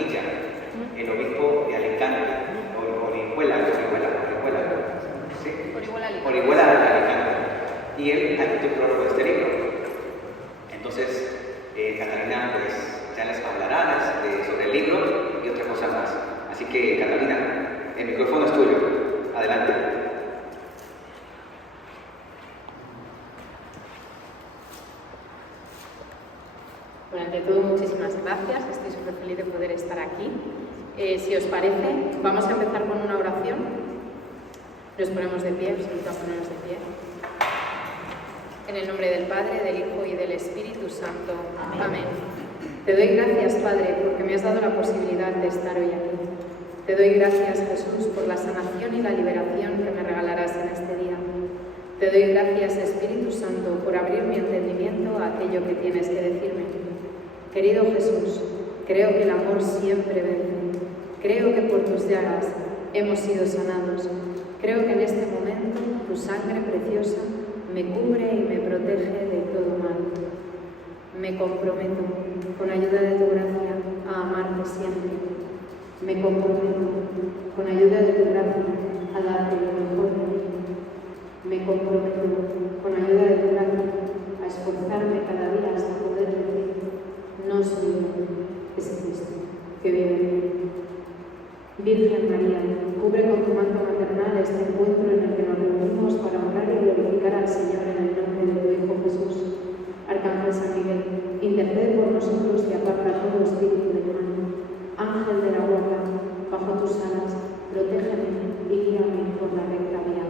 Bonilla, el obispo de Alicante, Orihuela de Alicante, y él ha escrito el prólogo de este libro. Entonces, Catalina pues ya les hablará sobre el libro y otra cosa más. Así que, Catalina, el micrófono es tuyo. Adelante. Bueno, ante todo, muchísimas gracias. Estoy súper feliz de poder estar aquí. Si os parece, vamos a empezar con una oración. Nos ponemos de pie, os invito a ponernos de pie. En el nombre del Padre, del Hijo y del Espíritu Santo. Amén. Te doy gracias, Padre, porque me has dado la posibilidad de estar hoy aquí. Te doy gracias, Jesús, por la sanación y la liberación que me regalarás en este día. Te doy gracias, Espíritu Santo, por abrir mi entendimiento a aquello que tienes que decirme. Querido Jesús, creo que el amor siempre vence. Creo que por tus llagas hemos sido sanados. Creo que en este momento tu sangre preciosa me cubre y me protege de todo mal. Me comprometo, con ayuda de tu gracia, a amarte siempre. Me comprometo, con ayuda de tu gracia, a darte lo mejor de mí. Me comprometo, con ayuda de tu gracia, a esforzarme cada día hasta poder decir: no soy yo, es Cristo, que vive en mí. Virgen María, cubre con tu manto maternal este encuentro en el que nos reunimos para honrar y glorificar al Señor en el nombre de tu Hijo Jesús. Arcángel San Miguel, intercede por nosotros y aparta todo espíritu de mal. Ángel de la guarda, bajo tus alas, protégeme y guíame por la recta vía.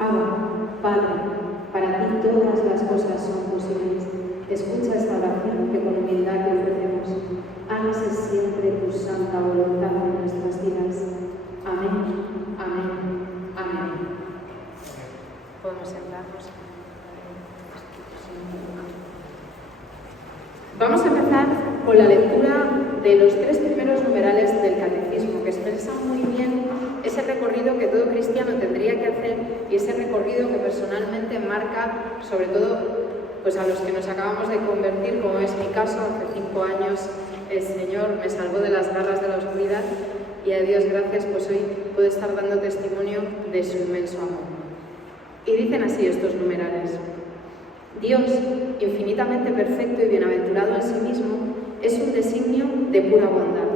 Abba, Padre, para ti todas las cosas son posibles. Escucha esta oración que con humildad te ofrecemos. Hágase siempre tu santa voluntad en nuestras vidas. Amén, amén, amén. Podemos sentarnos. Vamos a empezar con la lectura de los 3 primeros numerales del Catecismo, que expresan muy bien ese recorrido que todo cristiano tendría que hacer y ese recorrido que personalmente marca, sobre todo, pues a los que nos acabamos de convertir, como es mi caso. Hace 5 años el Señor me salvó de las garras de la oscuridad y a Dios gracias, pues hoy puedo estar dando testimonio de su inmenso amor. Y dicen así estos numerales: Dios, infinitamente perfecto y bienaventurado en sí mismo, es un designio de pura bondad.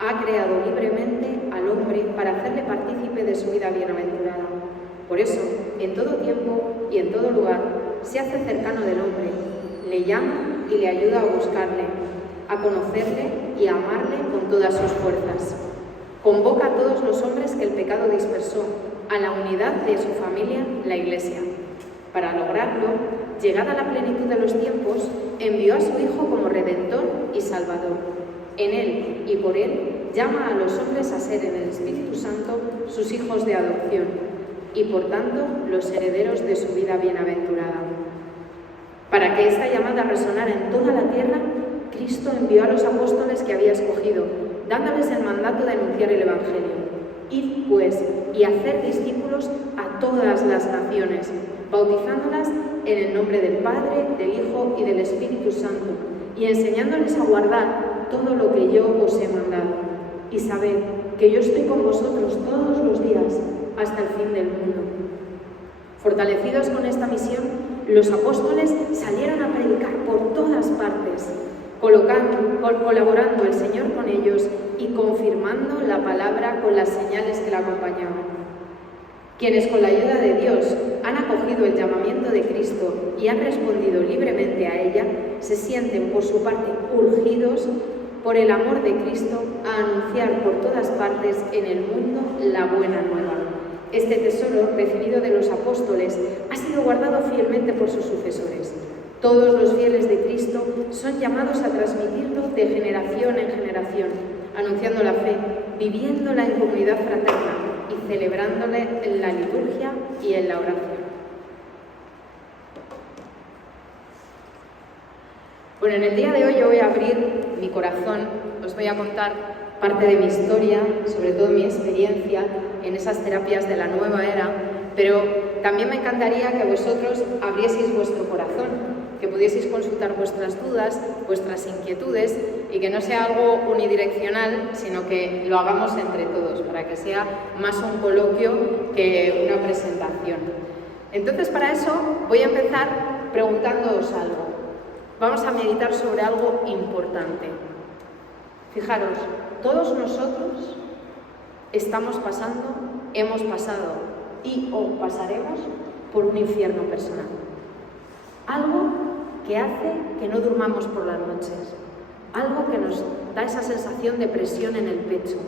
Ha creado libremente al hombre para hacerle partícipe de su vida bienaventurada. Por eso, en todo tiempo y en todo lugar, se hace cercano del hombre, le llama y le ayuda a buscarle, a conocerle y a amarle con todas sus fuerzas. Convoca a todos los hombres que el pecado dispersó a la unidad de su familia, la Iglesia. Para lograrlo, llegada la plenitud de los tiempos, envió a su Hijo como Redentor y Salvador. En Él y por Él llama a los hombres a ser en el Espíritu Santo sus hijos de adopción y por tanto los herederos de su vida bienaventurada. Para que esta llamada resonara en toda la tierra, Cristo envió a los apóstoles que había escogido, dándoles el mandato de anunciar el Evangelio. Id, pues, y hacer discípulos a todas las naciones, bautizándolas en el nombre del Padre, del Hijo y del Espíritu Santo, y enseñándoles a guardar todo lo que yo os he mandado. Y sabed que yo estoy con vosotros todos los días, hasta el fin del mundo. Fortalecidos con esta misión, los apóstoles salieron a predicar por todas partes, colaborando el Señor con ellos y confirmando la palabra con las señales que la acompañaban. Quienes con la ayuda de Dios han acogido el llamamiento de Cristo y han respondido libremente a ella, se sienten por su parte urgidos por el amor de Cristo a anunciar por todas partes en el mundo la buena nueva. Este tesoro recibido de los apóstoles ha sido guardado fielmente por sus sucesores. Todos los fieles de Cristo son llamados a transmitirlo de generación en generación, anunciando la fe, viviéndola en comunidad fraterna y celebrándole en la liturgia y en la oración. Bueno, en el día de hoy yo voy a abrir mi corazón, os voy a contar parte de mi historia, sobre todo mi experiencia en esas terapias de la nueva era, pero también me encantaría que vosotros abrieseis vuestro corazón que pudieseis consultar vuestras dudas, vuestras inquietudes y que no sea algo unidireccional, sino que lo hagamos entre todos, para que sea más un coloquio que una presentación. Entonces, para eso voy a empezar preguntándoos algo. Vamos a meditar sobre algo importante. Fijaros, todos nosotros estamos pasando, hemos pasado y o pasaremos por un infierno personal. Algo que hace que no durmamos por las noches, algo que nos da esa sensación de presión en el pecho,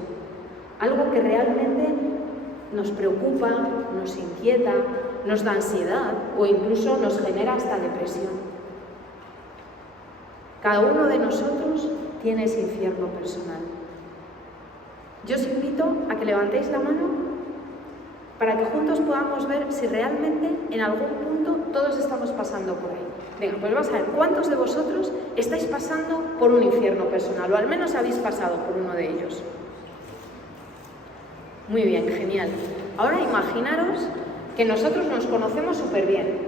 algo que realmente nos preocupa, nos inquieta, nos da ansiedad o incluso nos genera hasta depresión. Cada uno de nosotros tiene ese infierno personal. Yo os invito a que levantéis la mano para que juntos podamos ver si realmente en algún punto todos estamos pasando por ahí. Venga, pues vamos a ver, ¿cuántos de vosotros estáis pasando por un infierno personal? O al menos habéis pasado por uno de ellos. Muy bien, genial. Ahora imaginaros que nosotros nos conocemos súper bien,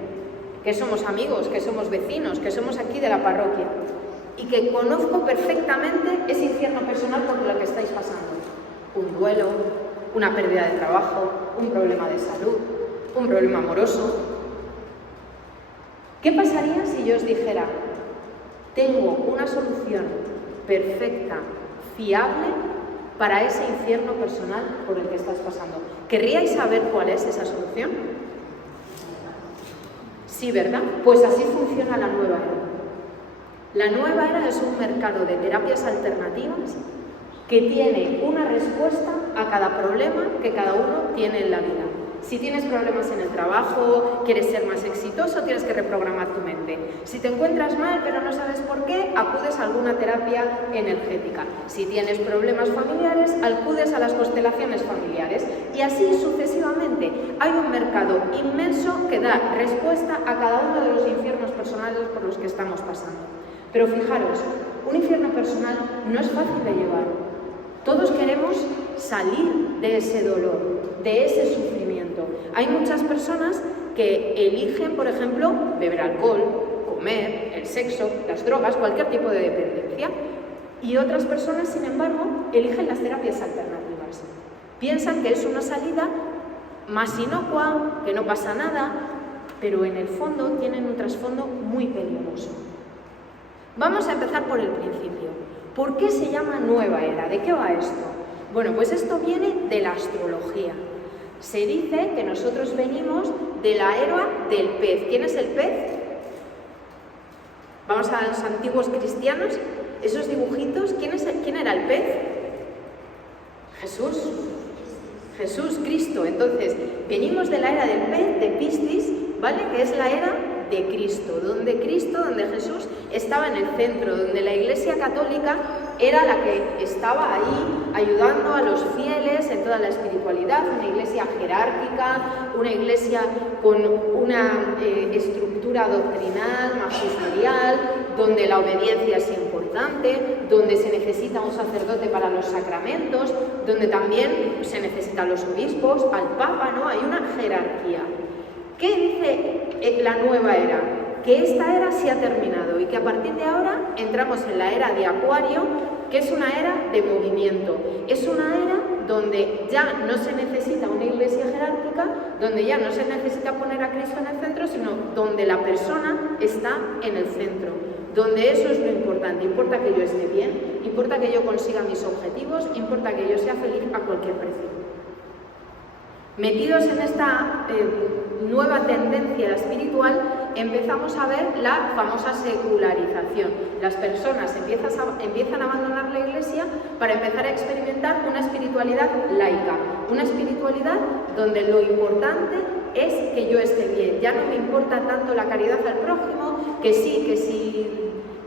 que somos amigos, que somos vecinos, que somos aquí de la parroquia y que conozco perfectamente ese infierno personal por lo que estáis pasando. Un duelo, una pérdida de trabajo, un problema de salud, un problema amoroso. ¿Qué pasaría si yo os dijera, tengo una solución perfecta, fiable, para ese infierno personal por el que estás pasando? ¿Querríais saber cuál es esa solución? Sí, ¿verdad? Pues así funciona la nueva era. La nueva era es un mercado de terapias alternativas que tiene una respuesta a cada problema que cada uno tiene en la vida. Si tienes problemas en el trabajo, quieres ser más exitoso, tienes que reprogramar tu mente. Si te encuentras mal pero no sabes por qué, acudes a alguna terapia energética. Si tienes problemas familiares, acudes a las constelaciones familiares. Y así sucesivamente. Hay un mercado inmenso que da respuesta a cada uno de los infiernos personales por los que estamos pasando. Pero fijaros, un infierno personal no es fácil de llevar. Todos queremos salir de ese dolor, de ese sufrimiento. Hay muchas personas que eligen, por ejemplo, beber alcohol, comer, el sexo, las drogas, cualquier tipo de dependencia. Y otras personas, sin embargo, eligen las terapias alternativas. Piensan que es una salida más inocua, que no pasa nada, pero en el fondo tienen un trasfondo muy peligroso. Vamos a empezar por el principio. ¿Por qué se llama nueva era? ¿De qué va esto? Bueno, pues esto viene de la astrología. Se dice que nosotros venimos de la era del pez. ¿Quién es el pez? Vamos a los antiguos cristianos. Esos dibujitos, ¿quién era el pez? Jesús. Jesús, Cristo. Entonces, venimos de la era del pez, de Piscis, ¿vale? Que es la era de Cristo, donde Jesús estaba en el centro, donde la Iglesia Católica era la que estaba ahí ayudando a los fieles en toda la espiritualidad, una iglesia jerárquica, una iglesia con una estructura doctrinal, magisterial, donde la obediencia es importante, donde se necesita un sacerdote para los sacramentos, donde también se necesitan los obispos, al Papa, ¿no? Hay una jerarquía. ¿Qué dice la nueva era? Que esta era sí ha terminado y que a partir de ahora entramos en la era de Acuario, que es una era de movimiento. Es una era donde ya no se necesita una iglesia jerárquica, donde ya no se necesita poner a Cristo en el centro, sino donde la persona está en el centro. Donde eso es lo importante. Importa que yo esté bien, importa que yo consiga mis objetivos, importa que yo sea feliz a cualquier precio. Metidos en esta nueva tendencia espiritual, empezamos a ver la famosa secularización. Las personas empiezan a abandonar la iglesia para empezar a experimentar una espiritualidad laica, una espiritualidad donde lo importante es que yo esté bien. Ya no me importa tanto la caridad al prójimo, que sí,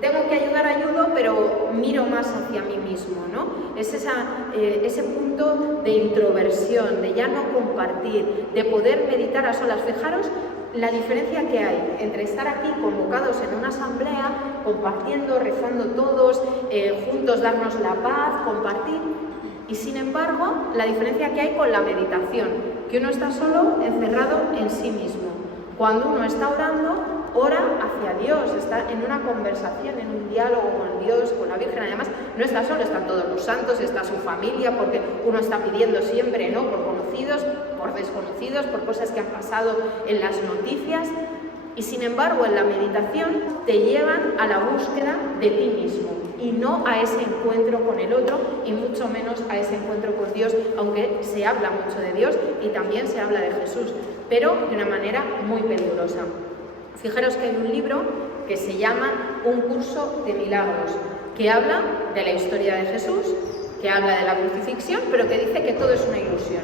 tengo que ayudar, ayudo, pero miro más hacia mí mismo, ¿no? Es ese punto de introversión, de ya no compartir, de poder meditar a solas. Fijaros la diferencia que hay entre estar aquí convocados en una asamblea, compartiendo, rezando todos, juntos darnos la paz, compartir, y sin embargo, la diferencia que hay con la meditación, que uno está solo, encerrado en sí mismo. Cuando uno está orando, ora hacia Dios, está en una conversación, en un diálogo con Dios, con la Virgen. Además, no está solo, están todos los santos, está su familia, porque uno está pidiendo siempre, ¿no?, por conocidos, por desconocidos, por cosas que han pasado en las noticias. Y sin embargo, en la meditación te llevan a la búsqueda de ti mismo y no a ese encuentro con el otro y mucho menos a ese encuentro con Dios, aunque se habla mucho de Dios y también se habla de Jesús, pero de una manera muy peligrosa. Fijaros que hay un libro que se llama Un curso de milagros, que habla de la historia de Jesús, que habla de la crucifixión, pero que dice que todo es una ilusión,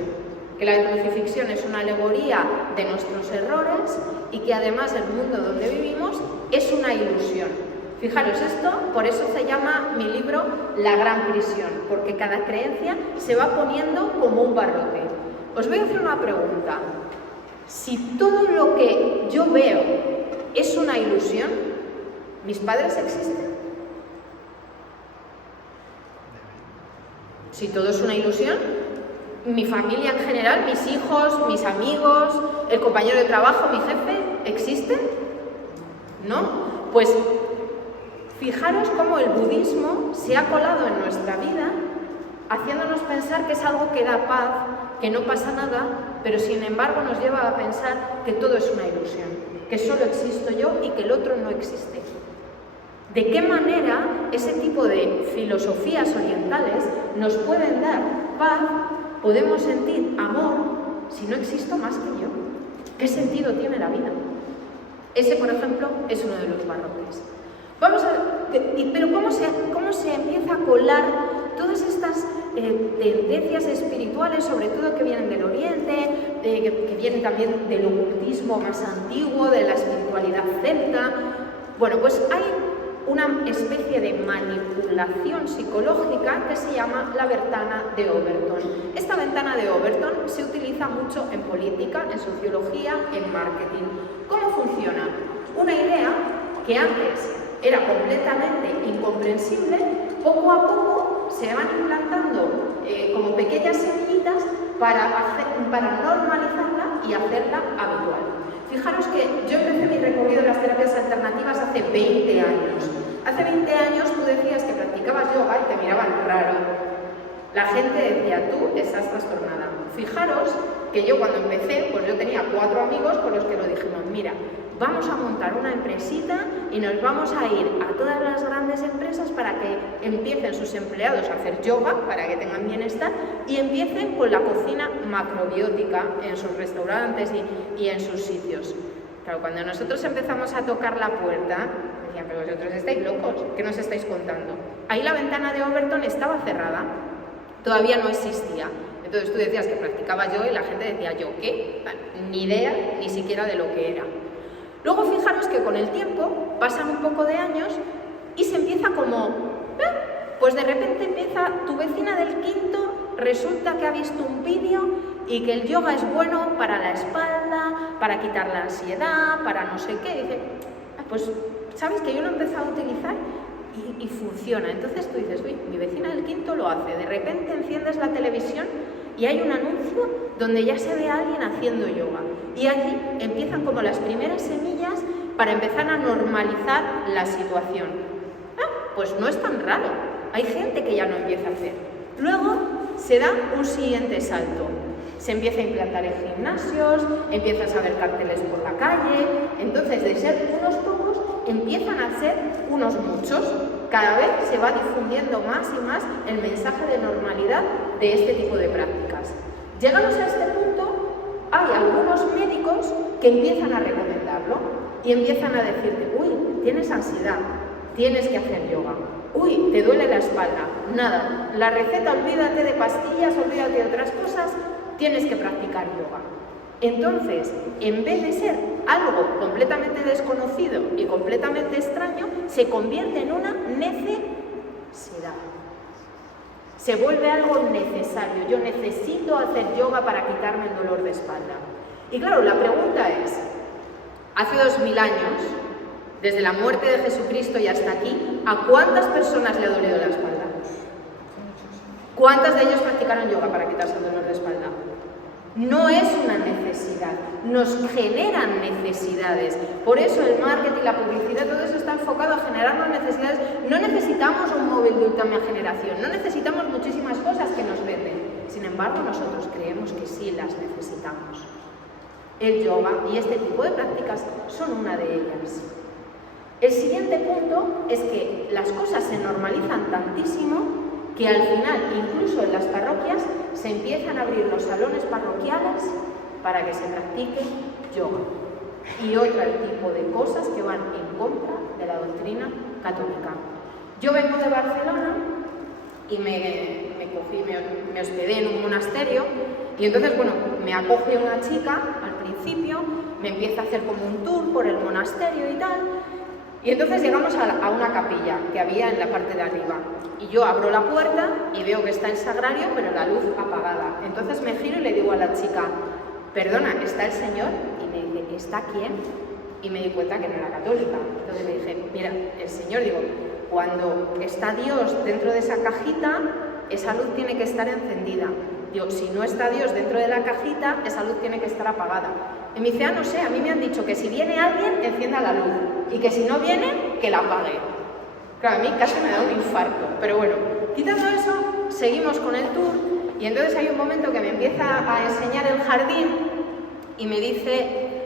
que la crucifixión es una alegoría de nuestros errores y que además el mundo donde vivimos es una ilusión. Fijaros esto, por eso se llama mi libro La Gran Prisión, porque cada creencia se va poniendo como un barrote. Os voy a hacer una pregunta. Si todo lo que yo veo es una ilusión, ¿mis padres existen? Si todo es una ilusión, mi familia en general, mis hijos, mis amigos, el compañero de trabajo, mi jefe, ¿existen? ¿No? Pues fijaros cómo el budismo se ha colado en nuestra vida, haciéndonos pensar que es algo que da paz, que no pasa nada, pero sin embargo nos lleva a pensar que todo es una ilusión, que solo existo yo y que el otro no existe. ¿De qué manera ese tipo de filosofías orientales nos pueden dar paz? Podemos sentir amor si no existo más que yo. ¿Qué sentido tiene la vida? Ese, por ejemplo, es uno de los barrotes. Pero ¿cómo se empieza a colar todas estas tendencias espirituales, sobre todo que vienen del Oriente, que vienen también del ocultismo más antiguo, de la espiritualidad celta? Bueno, pues hay una especie de manipulación psicológica que se llama la ventana de Overton. Esta ventana de Overton se utiliza mucho en política, en sociología, en marketing. ¿Cómo funciona? Una idea que antes era completamente incomprensible, poco a poco se van implantando como pequeñas semillitas para normalizarla y hacerla habitual. Fijaros que yo empecé mi recorrido en las terapias alternativas hace 20 años. Hace 20 años tú decías que practicabas yoga y te miraban raro. La gente decía, tú estás trastornada. Fijaros que yo cuando empecé, pues yo tenía 4 amigos con los que lo dijimos, mira, vamos a montar una empresita y nos vamos a ir a todas las grandes empresas para que empiecen sus empleados a hacer yoga, para que tengan bienestar, y empiecen con la cocina macrobiótica en sus restaurantes y en sus sitios. Claro, cuando nosotros empezamos a tocar la puerta, decían, pero vosotros estáis locos, ¿qué nos estáis contando? Ahí la ventana de Overton estaba cerrada, todavía no existía. Entonces tú decías que practicabas yoga y la gente decía, ¿yo qué? Ni idea, ni siquiera de lo que era. Luego fijaros que con el tiempo pasan un poco de años y se empieza como, pues de repente empieza tu vecina del quinto, resulta que ha visto un vídeo y que el yoga es bueno para la espalda, para quitar la ansiedad, para no sé qué. Y dice, pues sabes que yo lo he empezado a utilizar y funciona. Entonces tú dices, uy, mi vecina del quinto lo hace. De repente enciendes la televisión y hay un anuncio donde ya se ve a alguien haciendo yoga. Y allí empiezan como las primeras semillas para empezar a normalizar la situación. Pues no es tan raro. Hay gente que ya lo empieza a hacer. Luego se da un siguiente salto. Se empieza a implantar en gimnasios, empiezas a ver carteles por la calle. Entonces, de ser unos pocos, empiezan a ser unos muchos. Cada vez se va difundiendo más y más el mensaje de normalidad de este tipo de prácticas. Llegados a este punto, hay algunos médicos que empiezan a recomendarlo y empiezan a decirte, uy, tienes ansiedad, tienes que hacer yoga. Uy, te duele la espalda. Nada, la receta, olvídate de pastillas, olvídate de otras cosas, tienes que practicar yoga. Entonces, en vez de ser algo completamente desconocido y completamente extraño, se convierte en una necesidad. Se vuelve algo necesario. Yo necesito hacer yoga para quitarme el dolor de espalda. Y claro, la pregunta es, hace 2000 años, desde la muerte de Jesucristo y hasta aquí, ¿a cuántas personas le ha dolido la espalda? ¿Cuántas de ellos practicaron yoga para quitarse el dolor de espalda? No es una necesidad, nos generan necesidades. Por eso el marketing, la publicidad, todo eso está enfocado a generarnos necesidades. No necesitamos un móvil de última generación, no necesitamos muchísimas cosas que nos venden. Sin embargo, nosotros creemos que sí las necesitamos. El yoga y este tipo de prácticas son una de ellas. El siguiente punto es que las cosas se normalizan tantísimo que al final, incluso en las parroquias, se empiezan a abrir los salones parroquiales para que se practique yoga y otro tipo de cosas que van en contra de la doctrina católica. Yo vengo de Barcelona y me hospedé en un monasterio y entonces, bueno, me acoge una chica al principio, me empieza a hacer como un tour por el monasterio y tal. Y entonces llegamos a una capilla que había en la parte de arriba y yo abro la puerta y veo que está el sagrario pero la luz apagada. Entonces me giro y le digo a la chica, perdona, ¿está el Señor? Y me dice, ¿está quién? Y me di cuenta que no era católica. Entonces le dije, mira, el Señor, digo, cuando está Dios dentro de esa cajita, esa luz tiene que estar encendida. Digo, si no está Dios dentro de la cajita, esa luz tiene que estar apagada. Y me dice, no sé, a mí me han dicho que si viene alguien, encienda la luz. Y que si no viene, que la apague. Claro, a mí casi me da un infarto. Pero bueno, quitando eso, seguimos con el tour. Y entonces hay un momento que me empieza a enseñar el jardín y me dice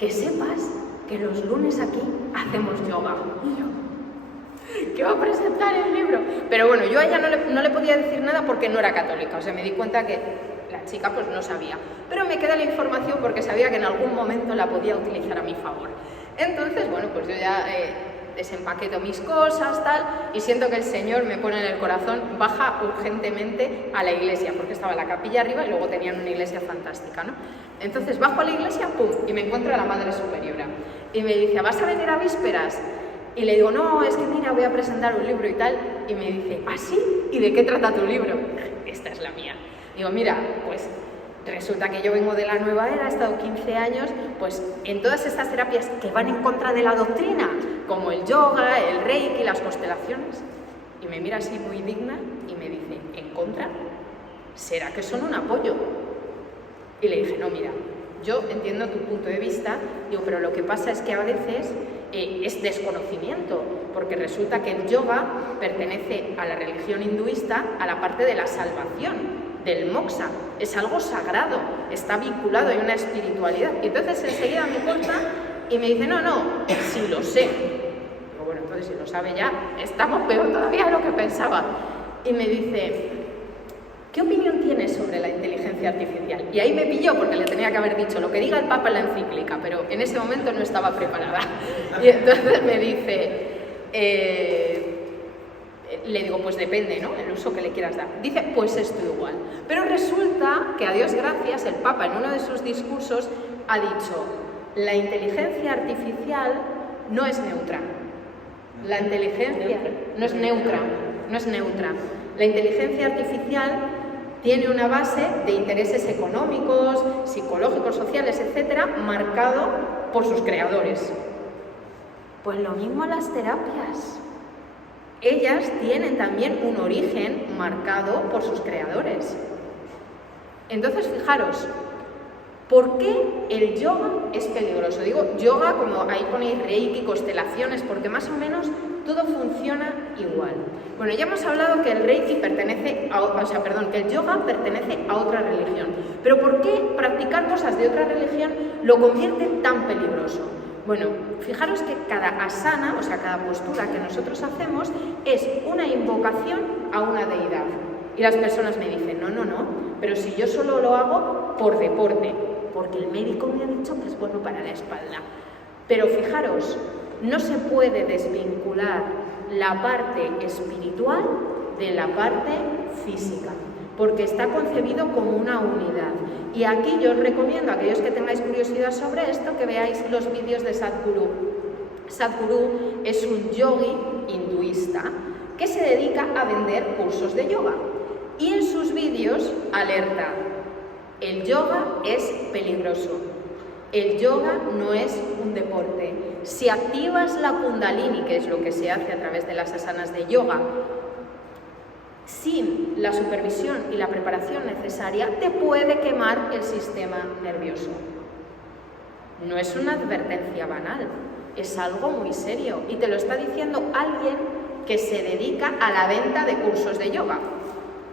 que sepas que los lunes aquí hacemos yoga. Y yo, que va a presentar el libro. Pero bueno, yo a ella no le podía decir nada porque no era católica. O sea, me di cuenta que la chica pues no sabía. Pero me queda la información porque sabía que en algún momento la podía utilizar a mi favor. Entonces, bueno, pues yo ya desempaqueto mis cosas, tal, y siento que el Señor me pone en el corazón, baja urgentemente a la iglesia, porque estaba la capilla arriba y luego tenían una iglesia fantástica, ¿no? Entonces bajo a la iglesia, ¡pum!, y me encuentro a la Madre Superiora. Y me dice, ¿vas a venir a vísperas? Y le digo, no, es que mira, voy a presentar un libro y tal. Y me dice, ¿ah, sí? ¿Y de qué trata tu libro? Esta es la mía. Digo, mira, pues resulta que yo vengo de la nueva era, he estado 15 años, pues en todas estas terapias que van en contra de la doctrina, como el yoga, el reiki, las constelaciones. Y me mira así muy digna y me dice, ¿en contra? ¿Será que son un apoyo? Y le dije, no, mira, yo entiendo tu punto de vista, digo, pero lo que pasa es que a veces es desconocimiento, porque resulta que el yoga pertenece a la religión hinduista, a la parte de la salvación, del moksha, es algo sagrado, está vinculado, hay una espiritualidad. Y entonces enseguida me corta y me dice, no, sí lo sé. Digo, bueno, entonces si lo sabe ya, estamos peor todavía de lo que pensaba. Y me dice, ¿qué opinión tienes sobre la inteligencia artificial? Y ahí me pilló porque le tenía que haber dicho lo que diga el Papa en la encíclica, pero en ese momento no estaba preparada. Y entonces me dice, le digo, pues depende, ¿no?, el uso que le quieras dar. Dice, pues esto igual. Pero resulta que, a Dios gracias, el Papa en uno de sus discursos ha dicho, la inteligencia artificial no es neutra. La inteligencia no es neutra. La inteligencia artificial tiene una base de intereses económicos, psicológicos, sociales, etcétera, marcado por sus creadores. Pues lo mismo las terapias. Ellas tienen también un origen marcado por sus creadores. Entonces, fijaros, ¿por qué el yoga es peligroso? Digo yoga como ahí ponéis reiki, constelaciones, porque más o menos todo funciona igual. Bueno, ya hemos hablado que el reiki que el yoga pertenece a otra religión. Pero ¿por qué practicar cosas de otra religión lo convierte tan peligroso? Bueno, fijaros que cada asana, o sea, cada postura que nosotros hacemos es una invocación a una deidad. Y las personas me dicen, no, pero si yo solo lo hago por deporte, porque el médico me ha dicho que es bueno para la espalda. Pero fijaros, no se puede desvincular la parte espiritual de la parte física, porque está concebido como una unidad. Y aquí yo os recomiendo a aquellos que tengáis curiosidad sobre esto que veáis los vídeos de Sadhguru. Sadhguru es un yogui hinduista que se dedica a vender cursos de yoga. Y en sus vídeos alerta, el yoga es peligroso. El yoga no es un deporte. Si activas la kundalini, que es lo que se hace a través de las asanas de yoga, sin la supervisión y la preparación necesaria, te puede quemar el sistema nervioso. No es una advertencia banal, es algo muy serio y te lo está diciendo alguien que se dedica a la venta de cursos de yoga,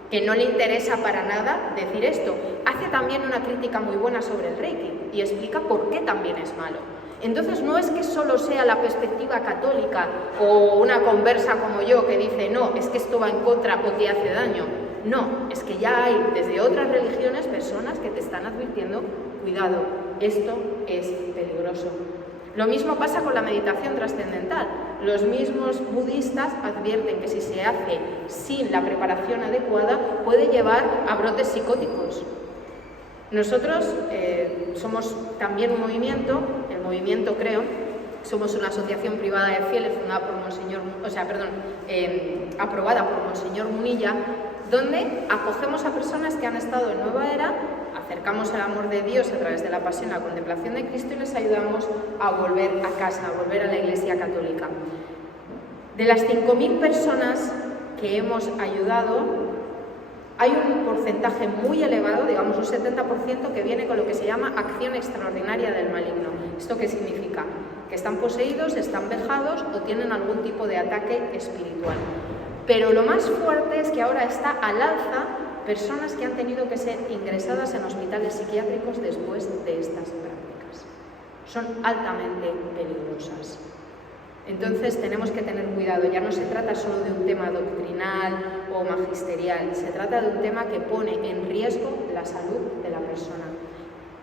que no le interesa para nada decir esto. Hace también una crítica muy buena sobre el Reiki y explica por qué también es malo. Entonces no es que solo sea la perspectiva católica o una conversa como yo que dice no, es que esto va en contra o te hace daño. No, es que ya hay desde otras religiones personas que te están advirtiendo, cuidado, esto es peligroso. Lo mismo pasa con la meditación trascendental. Los mismos budistas advierten que si se hace sin la preparación adecuada puede llevar a brotes psicóticos. Nosotros somos también un movimiento, el movimiento Creo, somos una asociación privada de fieles fundada por aprobada por Monseñor Munilla, donde acogemos a personas que han estado en Nueva Era, acercamos al amor de Dios a través de la pasión y la contemplación de Cristo y les ayudamos a volver a casa, a volver a la Iglesia Católica. De las 5.000 personas que hemos ayudado, hay un porcentaje muy elevado, digamos un 70%, que viene con lo que se llama acción extraordinaria del maligno. ¿Esto qué significa? Que están poseídos, están vejados o tienen algún tipo de ataque espiritual. Pero lo más fuerte es que ahora está al alza personas que han tenido que ser ingresadas en hospitales psiquiátricos después de estas prácticas. Son altamente peligrosas. Entonces tenemos que tener cuidado, ya no se trata solo de un tema doctrinal o magisterial, se trata de un tema que pone en riesgo la salud de la persona,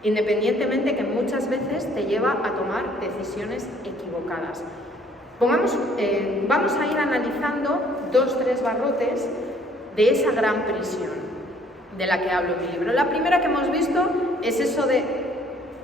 independientemente que muchas veces te lleva a tomar decisiones equivocadas. Vamos a ir analizando 2-3 barrotes de esa gran prisión de la que hablo en mi libro. La primera que hemos visto es eso de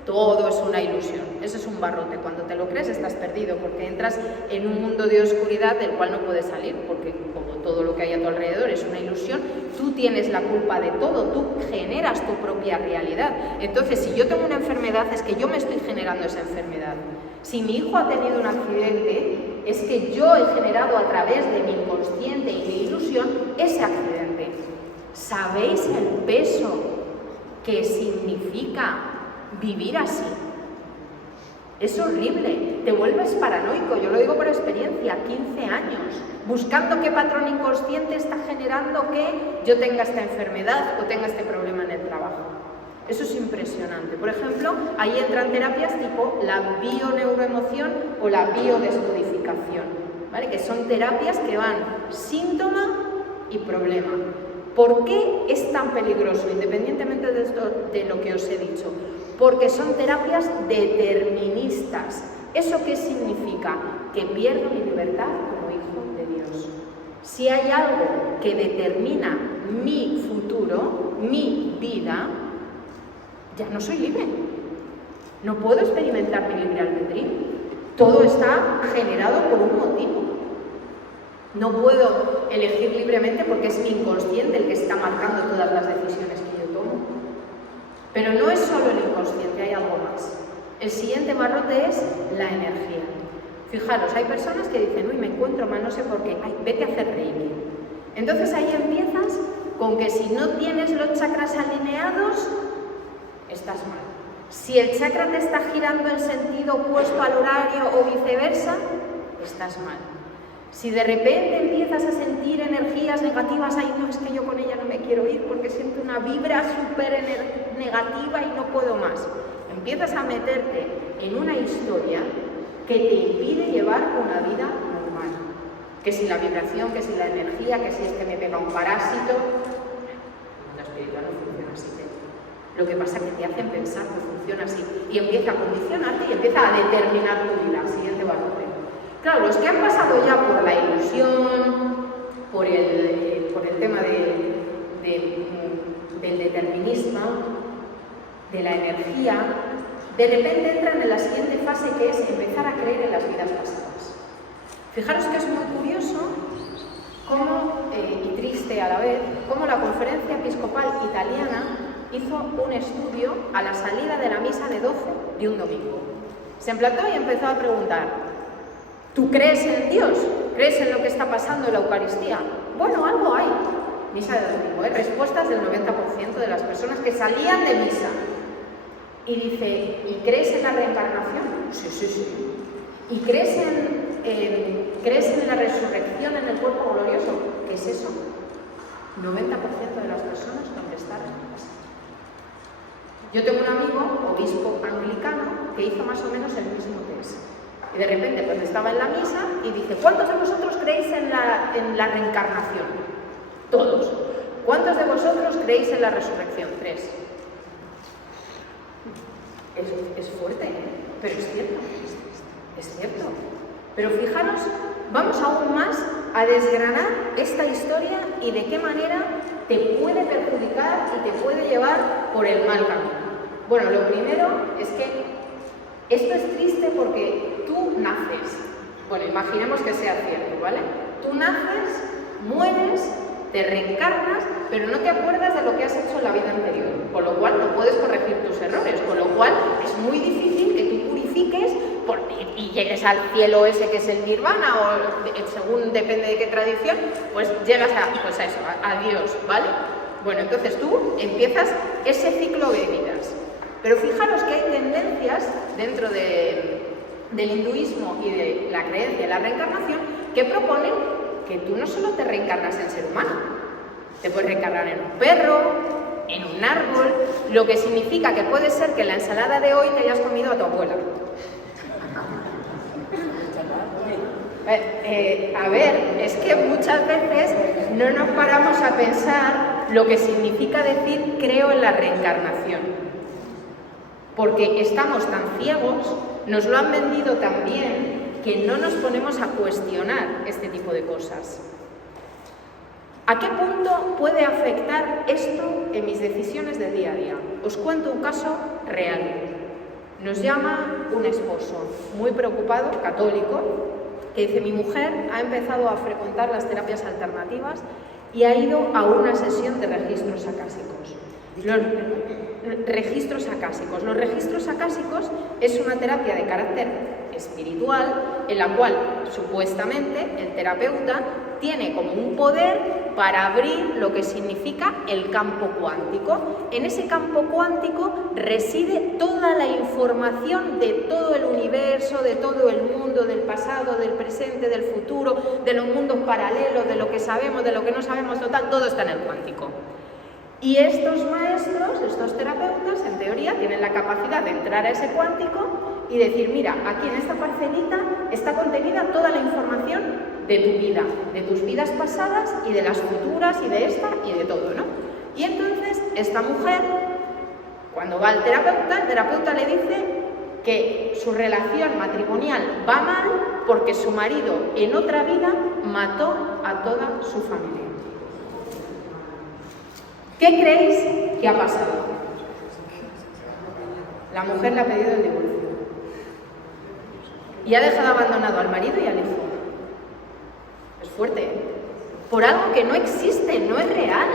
todo es una ilusión. Eso es un barrote. Cuando te lo crees estás perdido porque entras en un mundo de oscuridad del cual no puedes salir porque como todo lo que hay a tu alrededor es una ilusión, tú tienes la culpa de todo, tú generas tu propia realidad. Entonces, si yo tengo una enfermedad es que yo me estoy generando esa enfermedad. Si mi hijo ha tenido un accidente es que yo he generado a través de mi inconsciente y mi ilusión ese accidente. ¿Sabéis el peso que significa vivir así? Es horrible, te vuelves paranoico, yo lo digo por experiencia, 15 años, buscando qué patrón inconsciente está generando que yo tenga esta enfermedad o tenga este problema en el trabajo. Eso es impresionante. Por ejemplo, ahí entran terapias tipo la bioneuroemoción o la biodescodificación, ¿vale? Que son terapias que van síntoma y problema. ¿Por qué es tan peligroso, independientemente de lo que os he dicho? Porque son terapias deterministas. ¿Eso qué significa? Que pierdo mi libertad como hijo de Dios. Si hay algo que determina mi futuro, mi vida, ya no soy libre. No puedo experimentar mi libre albedrío. Todo está generado por un motivo. No puedo elegir libremente porque es mi inconsciente el que está marcando todas las decisiones que yo tomo. Pero no es solo el inconsciente, hay algo más. El siguiente barrote es la energía. Fijaros, hay personas que dicen, uy, me encuentro mal, no sé por qué, ay, vete a hacer Reiki. Entonces ahí empiezas con que si no tienes los chakras alineados, estás mal. Si el chakra te está girando en sentido opuesto al horario o viceversa, estás mal. Si de repente empiezas a sentir energías negativas, ay no, es que yo con ella no me quiero ir porque siento una vibra súper negativa y no puedo más. Empiezas a meterte en una historia que te impide llevar una vida normal. Que si la vibración, que si la energía, que si es que me pega un parásito. El mundo espiritual no funciona así. Lo que pasa es que te hacen pensar que funciona así y empieza a condicionarte y empieza a determinar tu vida. Siguiente barrote. Claro, los que han pasado ya por la ilusión, por el tema del determinismo, de la energía, de repente entran en la siguiente fase que es empezar a creer en las vidas pasadas. Fijaros que es muy curioso y triste a la vez, cómo la Conferencia Episcopal Italiana hizo un estudio a la salida de la misa de 12 de un domingo. Se emplantó y empezó a preguntar, ¿tú crees en Dios? ¿Crees en lo que está pasando en la Eucaristía? Bueno, algo hay. misa de domingo, respuestas del 90% de las personas que salían de misa. Y dice, ¿y crees en la reencarnación? Sí, sí, sí. ¿Y crees en la resurrección en el cuerpo glorioso? ¿Qué es eso? 90% de las personas contestaron así. Yo tengo un amigo, obispo anglicano, que hizo más o menos el mismo test. Y de repente pues estaba en la misa y dice, ¿cuántos de vosotros creéis en la reencarnación? Todos. ¿Cuántos de vosotros creéis en la resurrección? 3. Es fuerte, pero es cierto. Es cierto. Pero fijaros, vamos aún más a desgranar esta historia y de qué manera te puede perjudicar y te puede llevar por el mal camino. Bueno, lo primero es que esto es triste porque tú naces. Bueno, imaginemos que sea cierto, ¿vale? Tú naces, mueres, te reencarnas, pero no te acuerdas de lo que has hecho en la vida anterior, con lo cual no puedes corregir tus errores, con lo cual es muy difícil que tú purifiques y llegues al cielo ese que es el nirvana, o según depende de qué tradición, pues llegas a Dios, ¿vale? Bueno, entonces tú empiezas ese ciclo de vidas. Pero fijaros que hay tendencias dentro del hinduismo y de la creencia en la reencarnación que proponen que tú no solo te reencarnas en ser humano, te puedes reencarnar en un perro, en un árbol, lo que significa que puede ser que en la ensalada de hoy te hayas comido a tu abuela. A ver, es que muchas veces no nos paramos a pensar lo que significa decir creo en la reencarnación. Porque estamos tan ciegos, nos lo han vendido tan bien, que no nos ponemos a cuestionar este tipo de cosas. ¿A qué punto puede afectar esto en mis decisiones del día a día? Os cuento un caso real. Nos llama un esposo muy preocupado, católico, que dice, mi mujer ha empezado a frecuentar las terapias alternativas y ha ido a una sesión de registros acásicos. Los registros acásicos es una terapia de carácter espiritual en la cual supuestamente el terapeuta tiene como un poder para abrir lo que significa el campo cuántico. En ese campo cuántico reside toda la información de todo el universo, de todo el mundo, del pasado, del presente, del futuro, de los mundos paralelos, de lo que sabemos, de lo que no sabemos, total, todo está en el cuántico. Y estos maestros, estos terapeutas, en teoría, tienen la capacidad de entrar a ese cuántico y decir, mira, aquí en esta parcelita está contenida toda la información de tu vida, de tus vidas pasadas y de las futuras y de esta y de todo, ¿no? Y entonces, esta mujer, cuando va al terapeuta, el terapeuta le dice que su relación matrimonial va mal porque su marido en otra vida mató a toda su familia. ¿Qué creéis que ha pasado? La mujer le ha pedido el divorcio y ha dejado abandonado al marido y al hijo. Es fuerte, ¿eh? Por algo que no existe, no es real,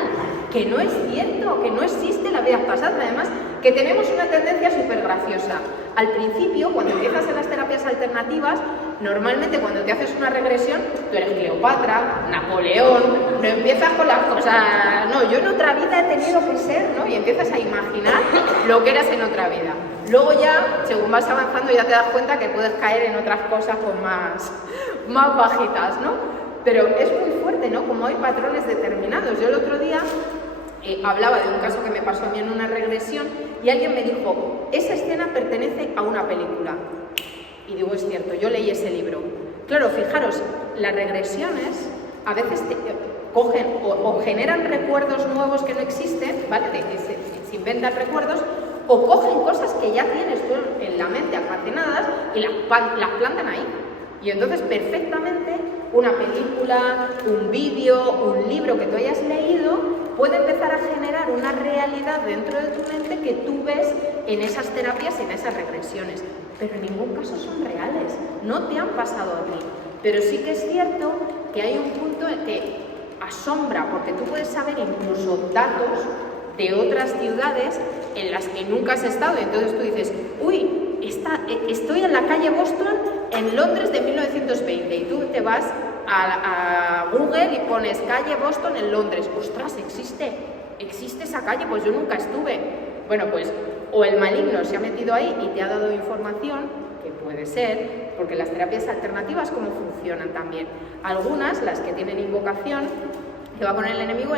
que no es cierto, que no existe la vida pasada. Además, que tenemos una tendencia súper graciosa. Al principio, cuando empiezas en las terapias alternativas, normalmente cuando te haces una regresión, tú eres Cleopatra, Napoleón, no empiezas con las cosas, no, yo en otra vida he tenido que ser, ¿no? Y empiezas a imaginar lo que eras en otra vida. Luego ya, según vas avanzando, ya te das cuenta que puedes caer en otras cosas con más bajitas, ¿no? Pero es muy fuerte, ¿no? Como hay patrones determinados. Yo el otro día hablaba de un caso que me pasó a mí en una regresión y alguien me dijo, esa escena pertenece a una película. Y digo, es cierto, yo leí ese libro. Claro, fijaros, las regresiones a veces cogen o generan recuerdos nuevos que no existen, ¿vale? Se inventan recuerdos, o cogen cosas que ya tienes tú en la mente almacenadas y las plantan ahí. Y entonces perfectamente una película, un vídeo, un libro que tú hayas leído puede empezar a generar una realidad dentro de tu mente que tú ves en esas terapias y en esas regresiones. Pero en ningún caso son reales, no te han pasado a ti. Pero sí que es cierto que hay un punto en que asombra, porque tú puedes saber incluso datos de otras ciudades en las que nunca has estado. Y entonces tú dices, uy, estoy en la calle Boston en Londres de 1920 y tú te vas a Google y pones calle Boston en Londres. ¡Ostras, existe esa calle! Pues yo nunca estuve. Bueno, pues o el maligno se ha metido ahí y te ha dado información, que puede ser, porque las terapias alternativas, ¿cómo funcionan también? Algunas, las que tienen invocación, te va con el enemigo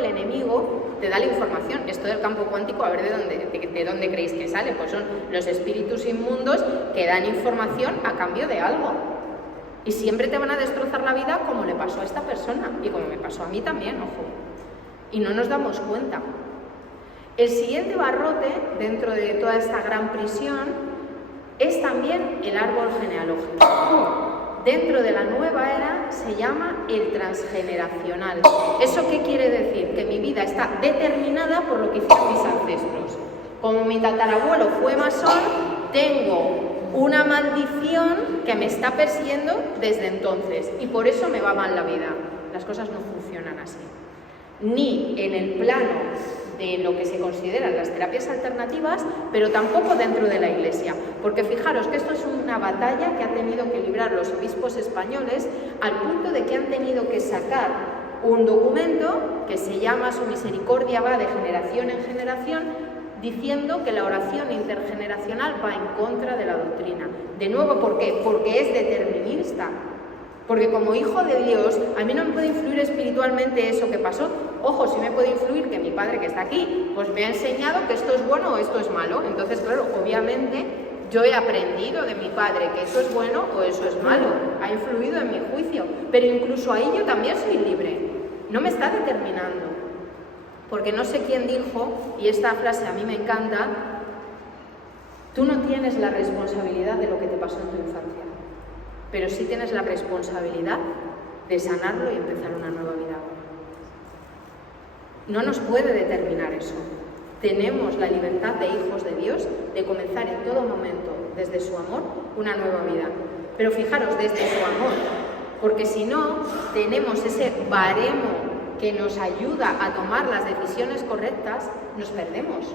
te da la información. Esto del campo cuántico, a ver de dónde creéis que sale. Pues son los espíritus inmundos que dan información a cambio de algo. Y siempre te van a destrozar la vida como le pasó a esta persona y como me pasó a mí también, ojo. Y no nos damos cuenta. El siguiente barrote, dentro de toda esta gran prisión, es también el árbol genealógico. Dentro de la nueva era se llama el transgeneracional. ¿Eso qué quiere decir? Que mi vida está determinada por lo que hicieron mis ancestros. Como mi tatarabuelo fue masón, tengo una maldición que me está persiguiendo desde entonces y por eso me va mal la vida. Las cosas no funcionan así. Ni en el plano de lo que se consideran las terapias alternativas, pero tampoco dentro de la Iglesia. Porque fijaros que esto es una batalla que han tenido que librar los obispos españoles al punto de que han tenido que sacar un documento que se llama Su misericordia va de generación en generación, diciendo que la oración intergeneracional va en contra de la doctrina. De nuevo, ¿por qué? Porque es determinista. Porque como hijo de Dios, a mí no me puede influir espiritualmente eso que pasó. Ojo, sí me puede influir que mi padre que está aquí, pues me ha enseñado que esto es bueno o esto es malo. Entonces, claro, obviamente yo he aprendido de mi padre que eso es bueno o eso es malo. Ha influido en mi juicio. Pero incluso ahí yo también soy libre. No me está determinando. Porque no sé quién dijo, y esta frase a mí me encanta, tú no tienes la responsabilidad de lo que te pasó en tu infancia. Pero sí tienes la responsabilidad de sanarlo y empezar una nueva vida. No nos puede determinar eso. Tenemos la libertad de hijos de Dios de comenzar en todo momento, desde su amor, una nueva vida. Pero fijaros, desde su amor, porque si no, tenemos ese baremo que nos ayuda a tomar las decisiones correctas, nos perdemos.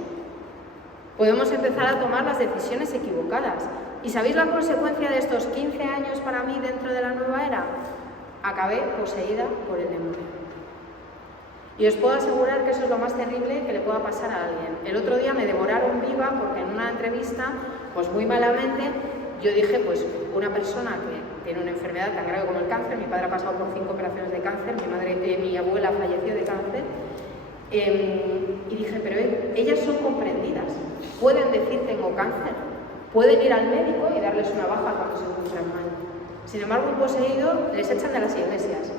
Podemos empezar a tomar las decisiones equivocadas. ¿Y sabéis la consecuencia de estos 15 años para mí dentro de la nueva era? Acabé poseída por el demonio. Y os puedo asegurar que eso es lo más terrible que le pueda pasar a alguien. El otro día me devoraron viva porque en una entrevista, pues muy malamente, yo dije, pues una persona que tiene una enfermedad tan grave como el cáncer, mi padre ha pasado por 5 operaciones de cáncer, mi abuela falleció de cáncer, y dije, pero ellas son comprendidas, pueden decir tengo cáncer, pueden ir al médico y darles una baja cuando se encuentran mal. Sin embargo, un poseído les echan de las iglesias,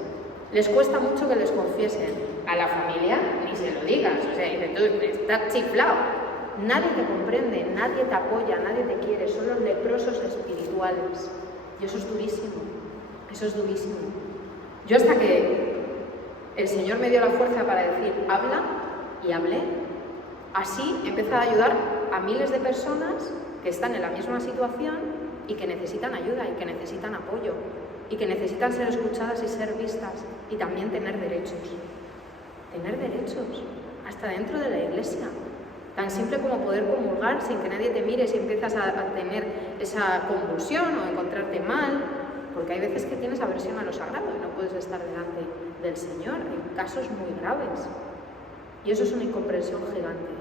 les cuesta mucho que les confiesen. A la familia ni se lo digas, o sea, dice, tú estás chiflado. Nadie te comprende, nadie te apoya, nadie te quiere, son los leprosos espirituales. Y eso es durísimo, eso es durísimo. Yo hasta que el Señor me dio la fuerza para decir, habla, y hablé. Así he empezado a ayudar a miles de personas que están en la misma situación y que necesitan ayuda y que necesitan apoyo y que necesitan ser escuchadas y ser vistas y también tener derechos. Tener derechos, hasta dentro de la iglesia. Tan simple como poder comulgar sin que nadie te mire si empiezas a tener esa convulsión o encontrarte mal, porque hay veces que tienes aversión a lo sagrado y no puedes estar delante del Señor en casos muy graves. Y eso es una incomprensión gigante.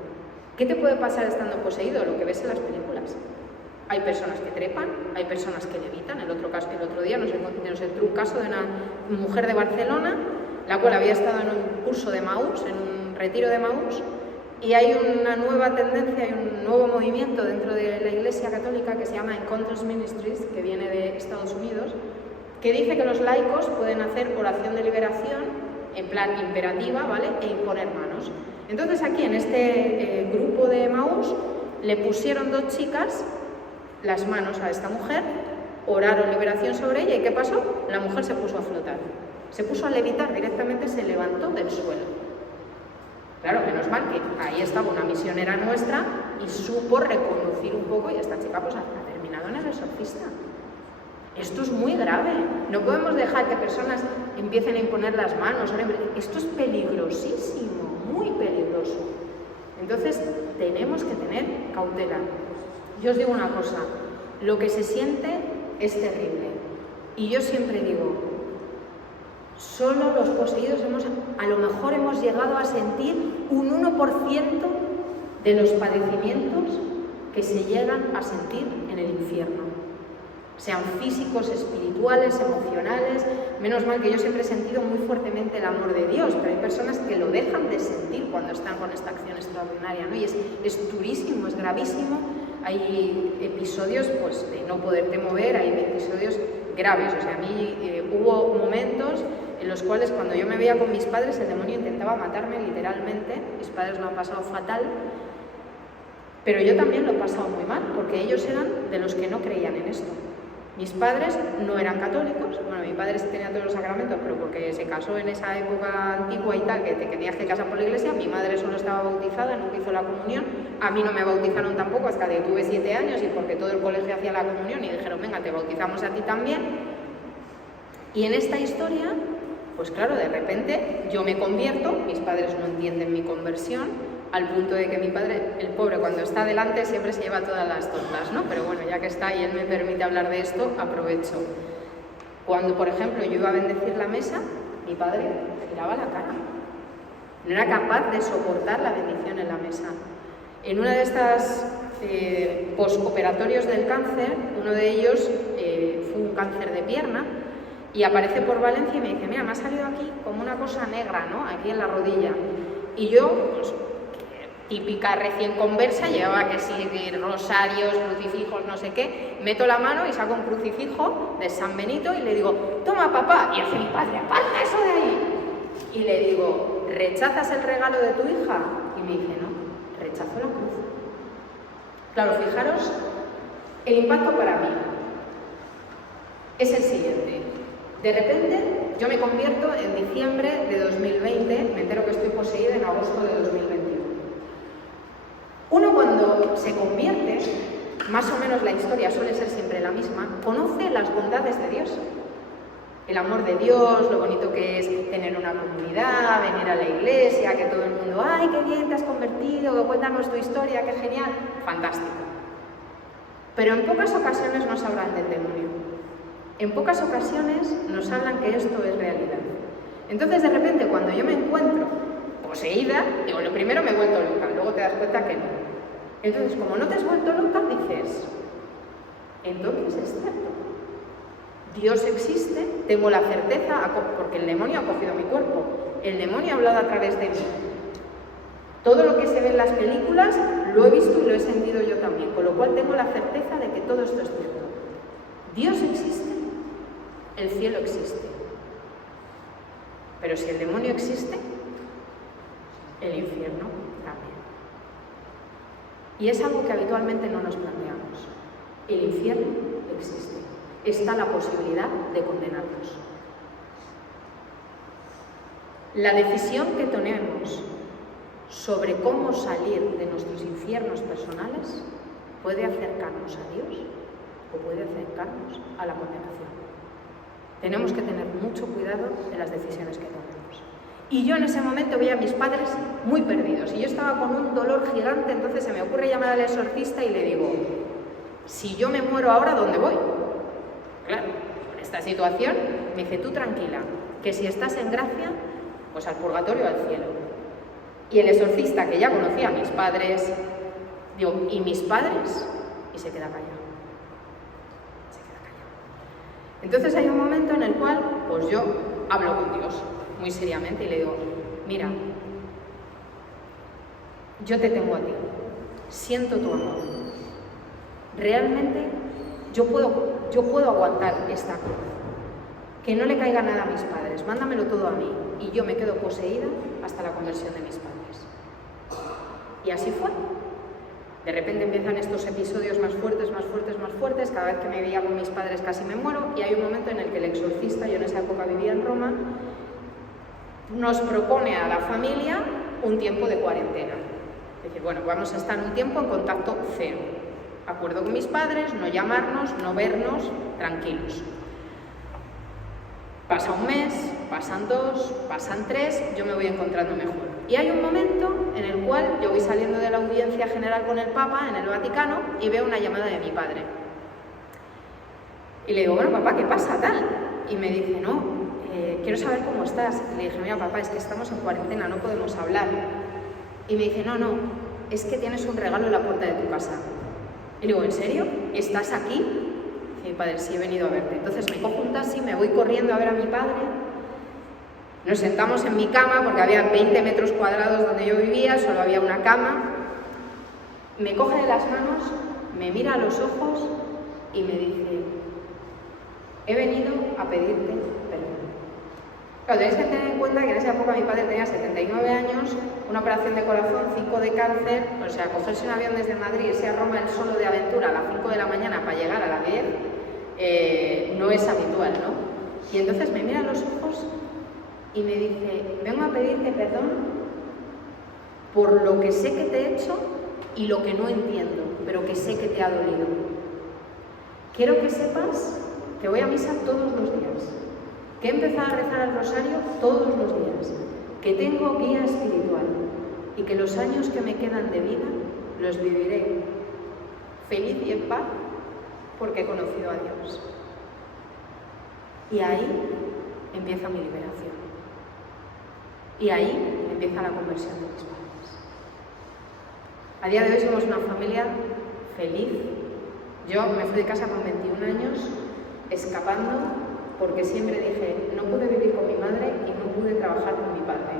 ¿Qué te puede pasar estando poseído? Lo que ves en las películas. Hay personas que trepan, hay personas que levitan. El otro día nos entró un caso de una mujer de Barcelona, la cual había estado en un curso de Maús, en un retiro de Maús, y hay una nueva tendencia, hay un nuevo movimiento dentro de la Iglesia Católica que se llama Encounters Ministries, que viene de Estados Unidos, que dice que los laicos pueden hacer oración de liberación en plan imperativa, ¿vale? E imponer manos. Entonces aquí en este grupo de Maús le pusieron 2 chicas las manos a esta mujer, oraron liberación sobre ella, ¿y qué pasó? La mujer se puso a flotar, se puso a levitar, directamente se levantó del suelo. Claro, menos mal que ahí estaba una misionera nuestra y supo reconducir un poco y esta chica pues ha terminado en el exorcista. Esto es muy grave, no podemos dejar que personas empiecen a imponer las manos, esto es peligrosísimo, muy peligroso. Entonces tenemos que tener cautela. Yo os digo una cosa, lo que se siente es terrible y yo siempre digo, Solo los poseídos a lo mejor hemos llegado a sentir un 1% de los padecimientos que se llegan a sentir en el infierno. Sean físicos, espirituales, emocionales. Menos mal que yo siempre he sentido muy fuertemente el amor de Dios, pero hay personas que lo dejan de sentir cuando están con esta acción extraordinaria, ¿no? Y es durísimo, es gravísimo. Hay episodios pues, de no poderte mover, hay episodios graves. O sea, a mí hubo momentos en los cuales cuando yo me veía con mis padres el demonio intentaba matarme literalmente. Mis padres lo han pasado fatal, pero yo también lo he pasado muy mal, porque ellos eran de los que no creían en esto. Mis padres no eran católicos. Bueno, mi padre sí tenía todos los sacramentos, pero porque se casó en esa época antigua y tal, que te tenías que casar por la iglesia. Mi madre solo estaba bautizada, nunca hizo la comunión. A mí no me bautizaron tampoco hasta que tuve 7 años, y porque todo el colegio hacía la comunión y dijeron, venga, te bautizamos a ti también. Y en esta historia, pues claro, de repente yo me convierto, mis padres no entienden mi conversión, al punto de que mi padre, el pobre, cuando está delante siempre se lleva todas las tortas, ¿no? Pero bueno, ya que está y él me permite hablar de esto, aprovecho. Cuando, por ejemplo, yo iba a bendecir la mesa, mi padre giraba la cara. No era capaz de soportar la bendición en la mesa. En una de estas posoperatorios del cáncer, uno de ellos fue un cáncer de pierna, y aparece por Valencia y me dice, mira, me ha salido aquí como una cosa negra, ¿no? Aquí en la rodilla. Y yo, pues, típica recién conversa, llevaba que sí, rosarios, crucifijos, no sé qué, meto la mano y saco un crucifijo de San Benito y le digo, toma papá, y hace mi padre, aparta eso de ahí. Y le digo, ¿rechazas el regalo de tu hija? Y me dice, no, rechazo la cruz. Claro, fijaros, el impacto para mí es el siguiente. De repente, yo me convierto en diciembre de 2020, me entero que estoy poseída en agosto de 2021. Uno cuando se convierte, más o menos la historia suele ser siempre la misma, conoce las bondades de Dios. El amor de Dios, lo bonito que es tener una comunidad, venir a la iglesia, que todo el mundo, ¡ay, qué bien te has convertido! Cuéntanos tu historia, qué genial, fantástico. Pero en pocas ocasiones nos hablan del demonio. En pocas ocasiones nos hablan que esto es realidad. Entonces, de repente, cuando yo me encuentro poseída, digo, lo primero me he vuelto loca, luego te das cuenta que no. Entonces, como no te has vuelto loca, dices, entonces es cierto. Dios existe, tengo la certeza, porque el demonio ha cogido mi cuerpo, el demonio ha hablado a través de mí. Todo lo que se ve en las películas lo he visto y lo he sentido yo también, con lo cual tengo la certeza de que todo esto es cierto. Dios existe, el cielo existe. Pero si el demonio existe, el infierno también. Y es algo que habitualmente no nos planteamos. El infierno existe. Está la posibilidad de condenarnos. La decisión que tomemos sobre cómo salir de nuestros infiernos personales puede acercarnos a Dios o puede acercarnos a la condenación. Tenemos que tener mucho cuidado en las decisiones que tomemos. Y yo en ese momento veía a mis padres muy perdidos y yo estaba con un dolor gigante, entonces se me ocurre llamar al exorcista y le digo, si yo me muero ahora, ¿dónde voy? Claro, en esta situación me dice, tú tranquila, que si estás en gracia, pues al purgatorio o al cielo. Y el exorcista, que ya conocía a mis padres, digo, ¿y mis padres? Y se queda callado. Se queda callado. Entonces hay un momento en el cual, pues yo hablo con Dios muy seriamente y le digo, mira, yo te tengo a ti, siento tu amor. Realmente yo puedo aguantar esta cruz. Que no le caiga nada a mis padres, mándamelo todo a mí. Y yo me quedo poseída hasta la conversión de mis padres. Y así fue. De repente empiezan estos episodios más fuertes, más fuertes, más fuertes. Cada vez que me veía con mis padres casi me muero. Y hay un momento en el que el exorcista, yo en esa época vivía en Roma, nos propone a la familia un tiempo de cuarentena. Es decir, bueno, vamos a estar un tiempo en contacto cero. Acuerdo con mis padres, no llamarnos, no vernos, tranquilos. Pasa un mes, pasan 2, pasan 3, yo me voy encontrando mejor. Y hay un momento en el cual yo voy saliendo de la audiencia general con el Papa en el Vaticano y veo una llamada de mi padre. Y le digo, bueno, papá, ¿qué pasa tal? Y me dice, no, quiero saber cómo estás. Y le dije, mira papá, es que estamos en cuarentena, no podemos hablar. Y me dice, no, es que tienes un regalo en la puerta de tu casa. Y le digo, ¿en serio? ¿Estás aquí? Y dice, mi padre, sí, he venido a verte. Entonces me cojo un taxi, me voy corriendo a ver a mi padre. Nos sentamos en mi cama, porque había 20 metros cuadrados donde yo vivía, solo había una cama. Me coge de las manos, me mira a los ojos y me dice, he venido a pedirte perdón. Claro, tenéis que tener en cuenta que en esa época mi padre tenía 79 años, una operación de corazón, 5 de cáncer, o sea, cogerse un avión desde Madrid, irse a Roma él solo de aventura a las 5 de la mañana para llegar a las 10, no es habitual, ¿no? Y entonces me mira a los ojos y me dice, vengo a pedirte perdón por lo que sé que te he hecho y lo que no entiendo, pero que sé que te ha dolido. Quiero que sepas que voy a misa todos los días, que he empezado a rezar el rosario todos los días, que tengo guía espiritual y que los años que me quedan de vida los viviré feliz y en paz porque he conocido a Dios. Y ahí empieza mi liberación. Y ahí empieza la conversión de mis padres. A día de hoy somos una familia feliz. Yo me fui de casa con 21 años, escapando, porque siempre dije, no pude vivir con mi madre y no pude trabajar con mi padre.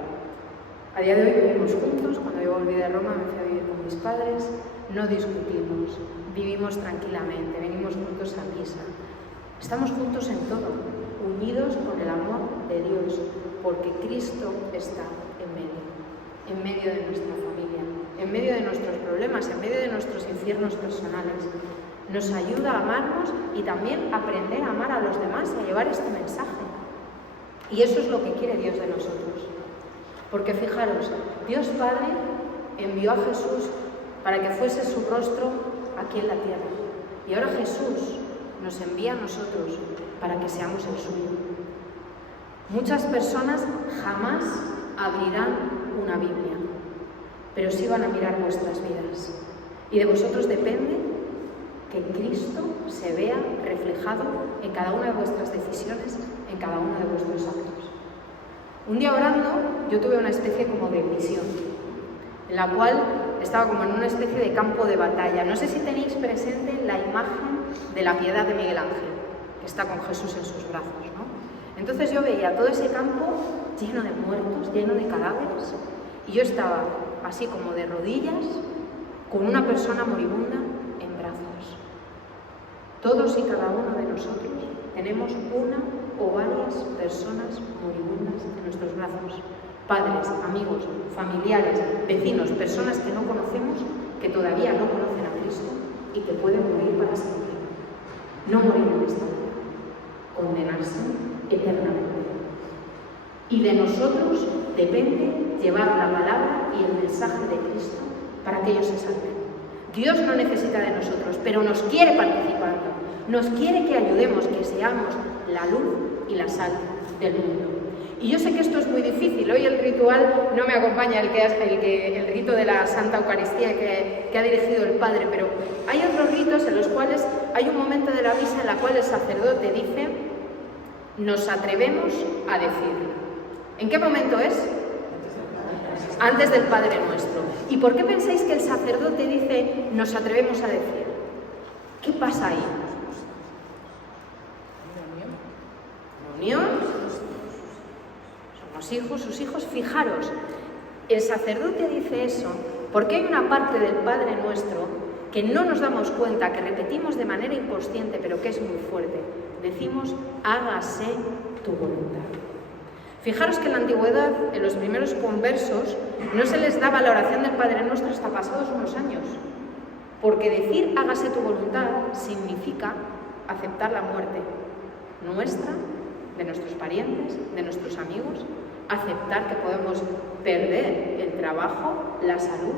A día de hoy vivimos juntos. Cuando yo volví de Roma me fui a vivir con mis padres, no discutimos, vivimos tranquilamente, venimos juntos a misa. Estamos juntos en todo, unidos con el amor de Dios, porque Cristo está en medio de nuestra familia, en medio de nuestros problemas, en medio de nuestros infiernos personales. Nos ayuda a amarnos y también a aprender a amar a los demás y a llevar este mensaje. Y eso es lo que quiere Dios de nosotros. Porque fijaros, Dios Padre envió a Jesús para que fuese su rostro aquí en la tierra. Y ahora Jesús nos envía a nosotros para que seamos el suyo. Muchas personas jamás abrirán una Biblia, pero sí van a mirar vuestras vidas. Y de vosotros depende que Cristo se vea reflejado en cada una de vuestras decisiones, en cada uno de vuestros actos. Un día orando, yo tuve una especie como de visión, en la cual estaba como en una especie de campo de batalla. No sé si tenéis presente la imagen de la Piedad de Miguel Ángel, que está con Jesús en sus brazos, ¿no? Entonces yo veía todo ese campo lleno de muertos, lleno de cadáveres, y yo estaba así como de rodillas, con una persona moribunda en brazos. Todos y cada uno de nosotros tenemos una o varias personas moribundas en nuestros brazos. Padres, amigos, familiares, vecinos, personas que no conocemos, que todavía no conocen a Cristo y que pueden morir para siempre. No morir en esta vida, condenarse eternamente. Y de nosotros depende llevar la palabra y el mensaje de Cristo para que ellos se salven. Dios no necesita de nosotros, pero nos quiere participando. Nos quiere que ayudemos, que seamos la luz y la sal del mundo. Y yo sé que esto es muy difícil. Hoy el ritual no me acompaña, el rito de la Santa Eucaristía que ha dirigido el Padre, pero hay otros ritos en los cuales hay un momento de la misa en la cual el sacerdote dice, nos atrevemos a decir. ¿En qué momento es? Antes del Padre Nuestro. ¿Y por qué pensáis que el sacerdote dice, nos atrevemos a decir? ¿Qué pasa ahí? Unión. Somos hijos, sus hijos. Fijaros, el sacerdote dice eso porque hay una parte del Padre Nuestro que no nos damos cuenta, que repetimos de manera inconsciente, pero que es muy fuerte. Decimos, hágase tu voluntad. Fijaros que en la antigüedad, en los primeros conversos, no se les daba la oración del Padre Nuestro hasta pasados unos años, porque decir hágase tu voluntad significa aceptar la muerte nuestra, de nuestros parientes, de nuestros amigos, aceptar que podemos perder el trabajo, la salud.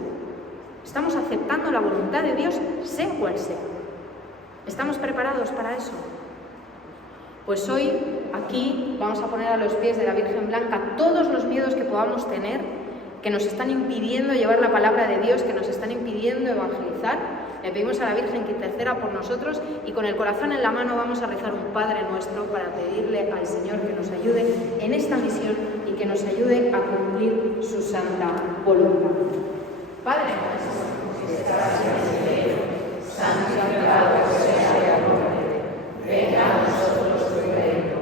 Estamos aceptando la voluntad de Dios, sea cual sea. ¿Estamos preparados para eso? Pues hoy, aquí, vamos a poner a los pies de la Virgen Blanca todos los miedos que podamos tener, que nos están impidiendo llevar la palabra de Dios, que nos están impidiendo evangelizar. Le pedimos a la Virgen que interceda por nosotros y con el corazón en la mano vamos a rezar un Padre Nuestro para pedirle al Señor que nos ayude en esta misión y que nos ayude a cumplir su santa voluntad. Padre nuestro, que estás en el cielo, santificado sea tu nombre. Venga a nosotros tu reino.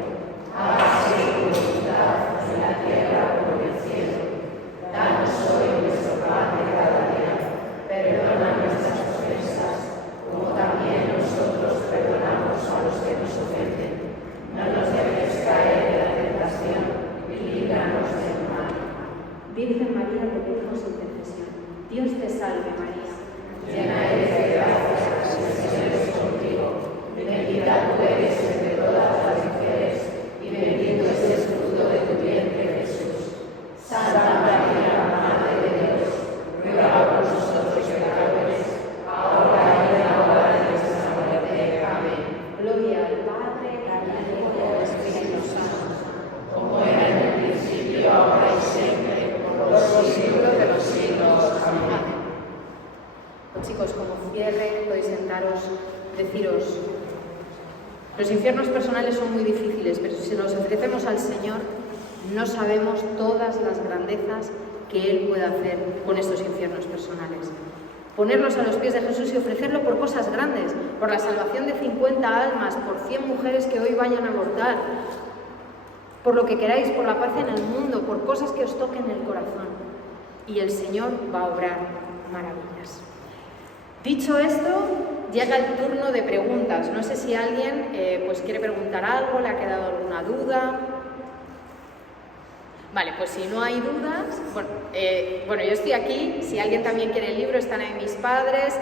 Hágase tu voluntad en la tierra como en el cielo. Danos hoy nuestro pan de cada día. Perdona nuestras ofensas, como también nosotros perdonamos a los que nos ofenden. No nos dejes caer en la tentación y líbranos del mal. Virgen María, te pedimos intercesión. Dios te salve María. Llena eres de gracia, el Señor es contigo. Bendita tú eres entre todas las mujeres y bendito es el fruto de tu vientre Jesús. Santa María, Madre de Dios, ruega por nosotros pecadores, ahora y en la hora de nuestra muerte. Amén. Gloria al Padre, al Hijo y al Espíritu Santo, como era en el principio, ahora y siempre, por los siglos de los siglos. Amén. Pues chicos, como cierre, podéis sentaros, deciros, los infiernos personales son muy difíciles, pero si nos ofrecemos al Señor, no sabemos todas las grandezas que Él puede hacer con estos infiernos personales. Ponerlos a los pies de Jesús y ofrecerlo por cosas grandes, por la salvación de 50 almas, por 100 mujeres que hoy vayan a abortar, por lo que queráis, por la paz en el mundo, por cosas que os toquen el corazón. Y el Señor va a obrar maravillas. Dicho esto, llega el turno de preguntas. No sé si alguien pues quiere preguntar algo, le ha quedado alguna duda. Vale, pues si no hay dudas, bueno, yo estoy aquí. Si alguien también quiere el libro, están ahí mis padres,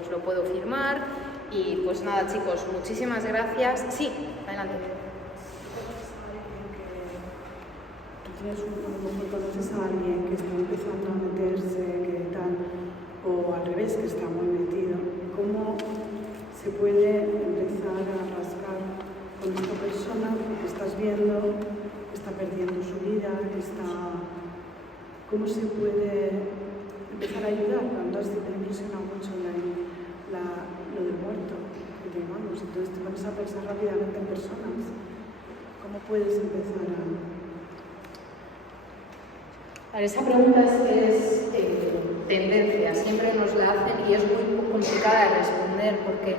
os lo puedo firmar. Y pues nada, chicos, muchísimas gracias. Sí, adelante. Tú tienes conoces a alguien que está empezando a meterse, que tal, o al revés, que está muy metido. ¿Cómo se puede empezar a rascar con esta persona que estás viendo, que está perdiendo su vida, que está... ¿Cómo se puede empezar a ayudar? Cuando has impresionado mucho lo del muerto, que llamamos, entonces te pones a pensar rápidamente en personas. ¿Cómo puedes empezar a...? Esa pregunta es tendencia, siempre nos la hacen y es muy complicada de responder porque,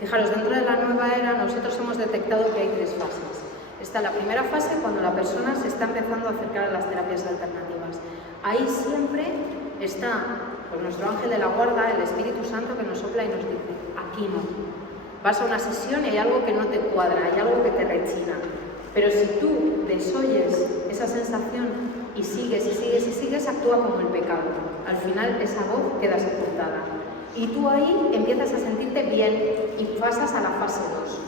fijaros, dentro de la nueva era nosotros hemos detectado que hay 3 fases. Está la primera fase cuando la persona se está empezando a acercar a las terapias alternativas. Ahí siempre está pues, nuestro ángel de la guarda, el Espíritu Santo, que nos sopla y nos dice, aquí no. Vas a una sesión y hay algo que no te cuadra, hay algo que te rechina. Pero si tú desoyes esa sensación y sigues y sigues y sigues, actúa como el pecado. Al final esa voz queda sepultada. Y tú ahí empiezas a sentirte bien y pasas a la fase 2.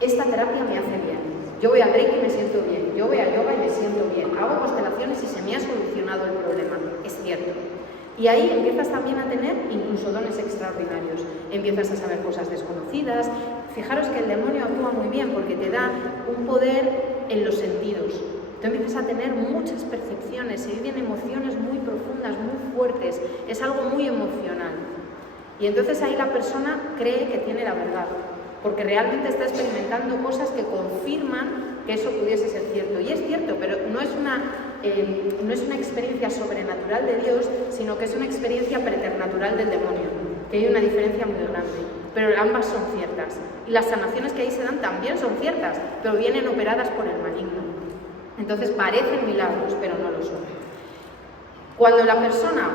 Esta terapia me hace bien. Yo voy al Reiki y me siento bien. Yo voy a yoga y me siento bien. Hago constelaciones y se me ha solucionado el problema. Es cierto. Y ahí empiezas también a tener incluso dones extraordinarios. Empiezas a saber cosas desconocidas. Fijaros que el demonio actúa muy bien porque te da un poder en los sentidos. Tú empiezas a tener muchas percepciones, se viven emociones muy profundas, muy fuertes, es algo muy emocional. Y entonces ahí la persona cree que tiene la verdad, porque realmente está experimentando cosas que confirman que eso pudiese ser cierto. Y es cierto, pero no es una experiencia sobrenatural de Dios, sino que es una experiencia preternatural del demonio, que hay una diferencia muy grande. Pero ambas son ciertas. Y las sanaciones que ahí se dan también son ciertas, pero vienen operadas por el maligno. Entonces parecen milagros, pero no lo son. Cuando la persona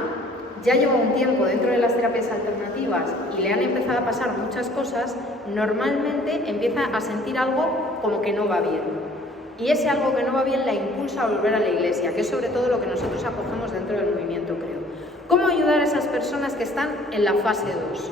ya lleva un tiempo dentro de las terapias alternativas y le han empezado a pasar muchas cosas, normalmente empieza a sentir algo como que no va bien. Y ese algo que no va bien la impulsa a volver a la iglesia, que es sobre todo lo que nosotros acogemos dentro del movimiento, creo. ¿Cómo ayudar a esas personas que están en la fase 2?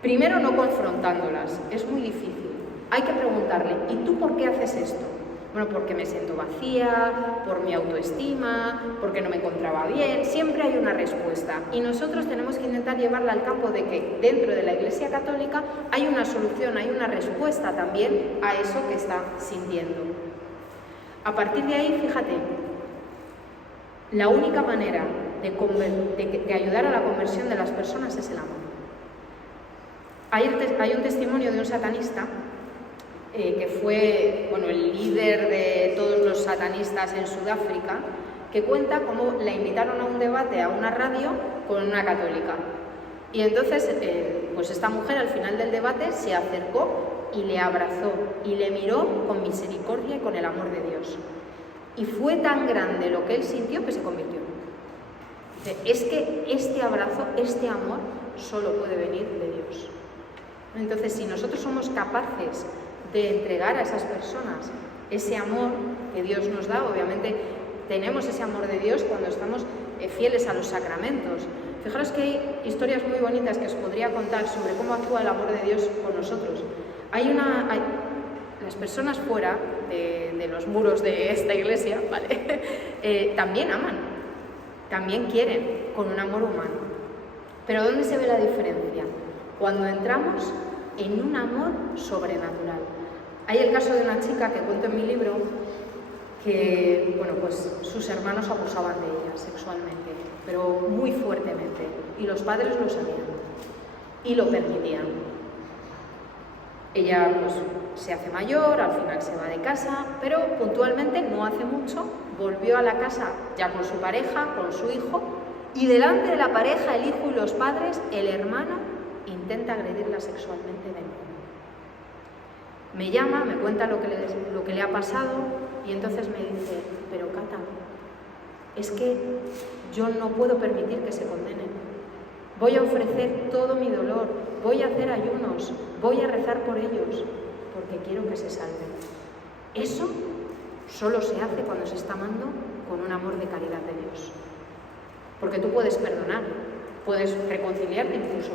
Primero, no confrontándolas, es muy difícil. Hay que preguntarle, ¿y tú por qué haces esto? Bueno, porque me siento vacía, por mi autoestima, porque no me encontraba bien. Siempre hay una respuesta y nosotros tenemos que intentar llevarla al campo de que dentro de la Iglesia Católica hay una solución, hay una respuesta también a eso que está sintiendo. A partir de ahí, fíjate, la única manera de ayudar a la conversión de las personas es el amor. Hay un testimonio de un satanista que fue el líder de todos los satanistas en Sudáfrica, que cuenta cómo le invitaron a un debate a una radio con una católica. Y entonces, pues esta mujer al final del debate se acercó y le abrazó y le miró con misericordia y con el amor de Dios. Y fue tan grande lo que él sintió que se convirtió. Es que este abrazo, este amor, solo puede venir de Dios. Entonces, si nosotros somos capaces de entregar a esas personas ese amor que Dios nos da, obviamente tenemos ese amor de Dios cuando estamos fieles a los sacramentos. Fijaros que hay historias muy bonitas que os podría contar sobre cómo actúa el amor de Dios con nosotros. Las personas fuera de los muros de esta iglesia, ¿vale? También aman, también quieren, con un amor humano. Pero ¿dónde se ve la diferencia? Cuando entramos en un amor sobrenatural. Hay el caso de una chica que cuento en mi libro que, pues sus hermanos abusaban de ella sexualmente, pero muy fuertemente, y los padres lo sabían y lo permitían. Ella pues se hace mayor, al final se va de casa, pero puntualmente, no hace mucho, volvió a la casa ya con su pareja, con su hijo, y delante de la pareja, el hijo y los padres, el hermano intenta agredirla sexualmente de nuevo. Me llama, me cuenta lo que le ha pasado, y entonces me dice: pero Cata, es que yo no puedo permitir que se condenen. Voy a ofrecer todo mi dolor, voy a hacer ayunos, voy a rezar por ellos, porque quiero que se salven. Eso solo se hace cuando se está amando con un amor de caridad de Dios. Porque tú puedes perdonar, puedes reconciliarte incluso,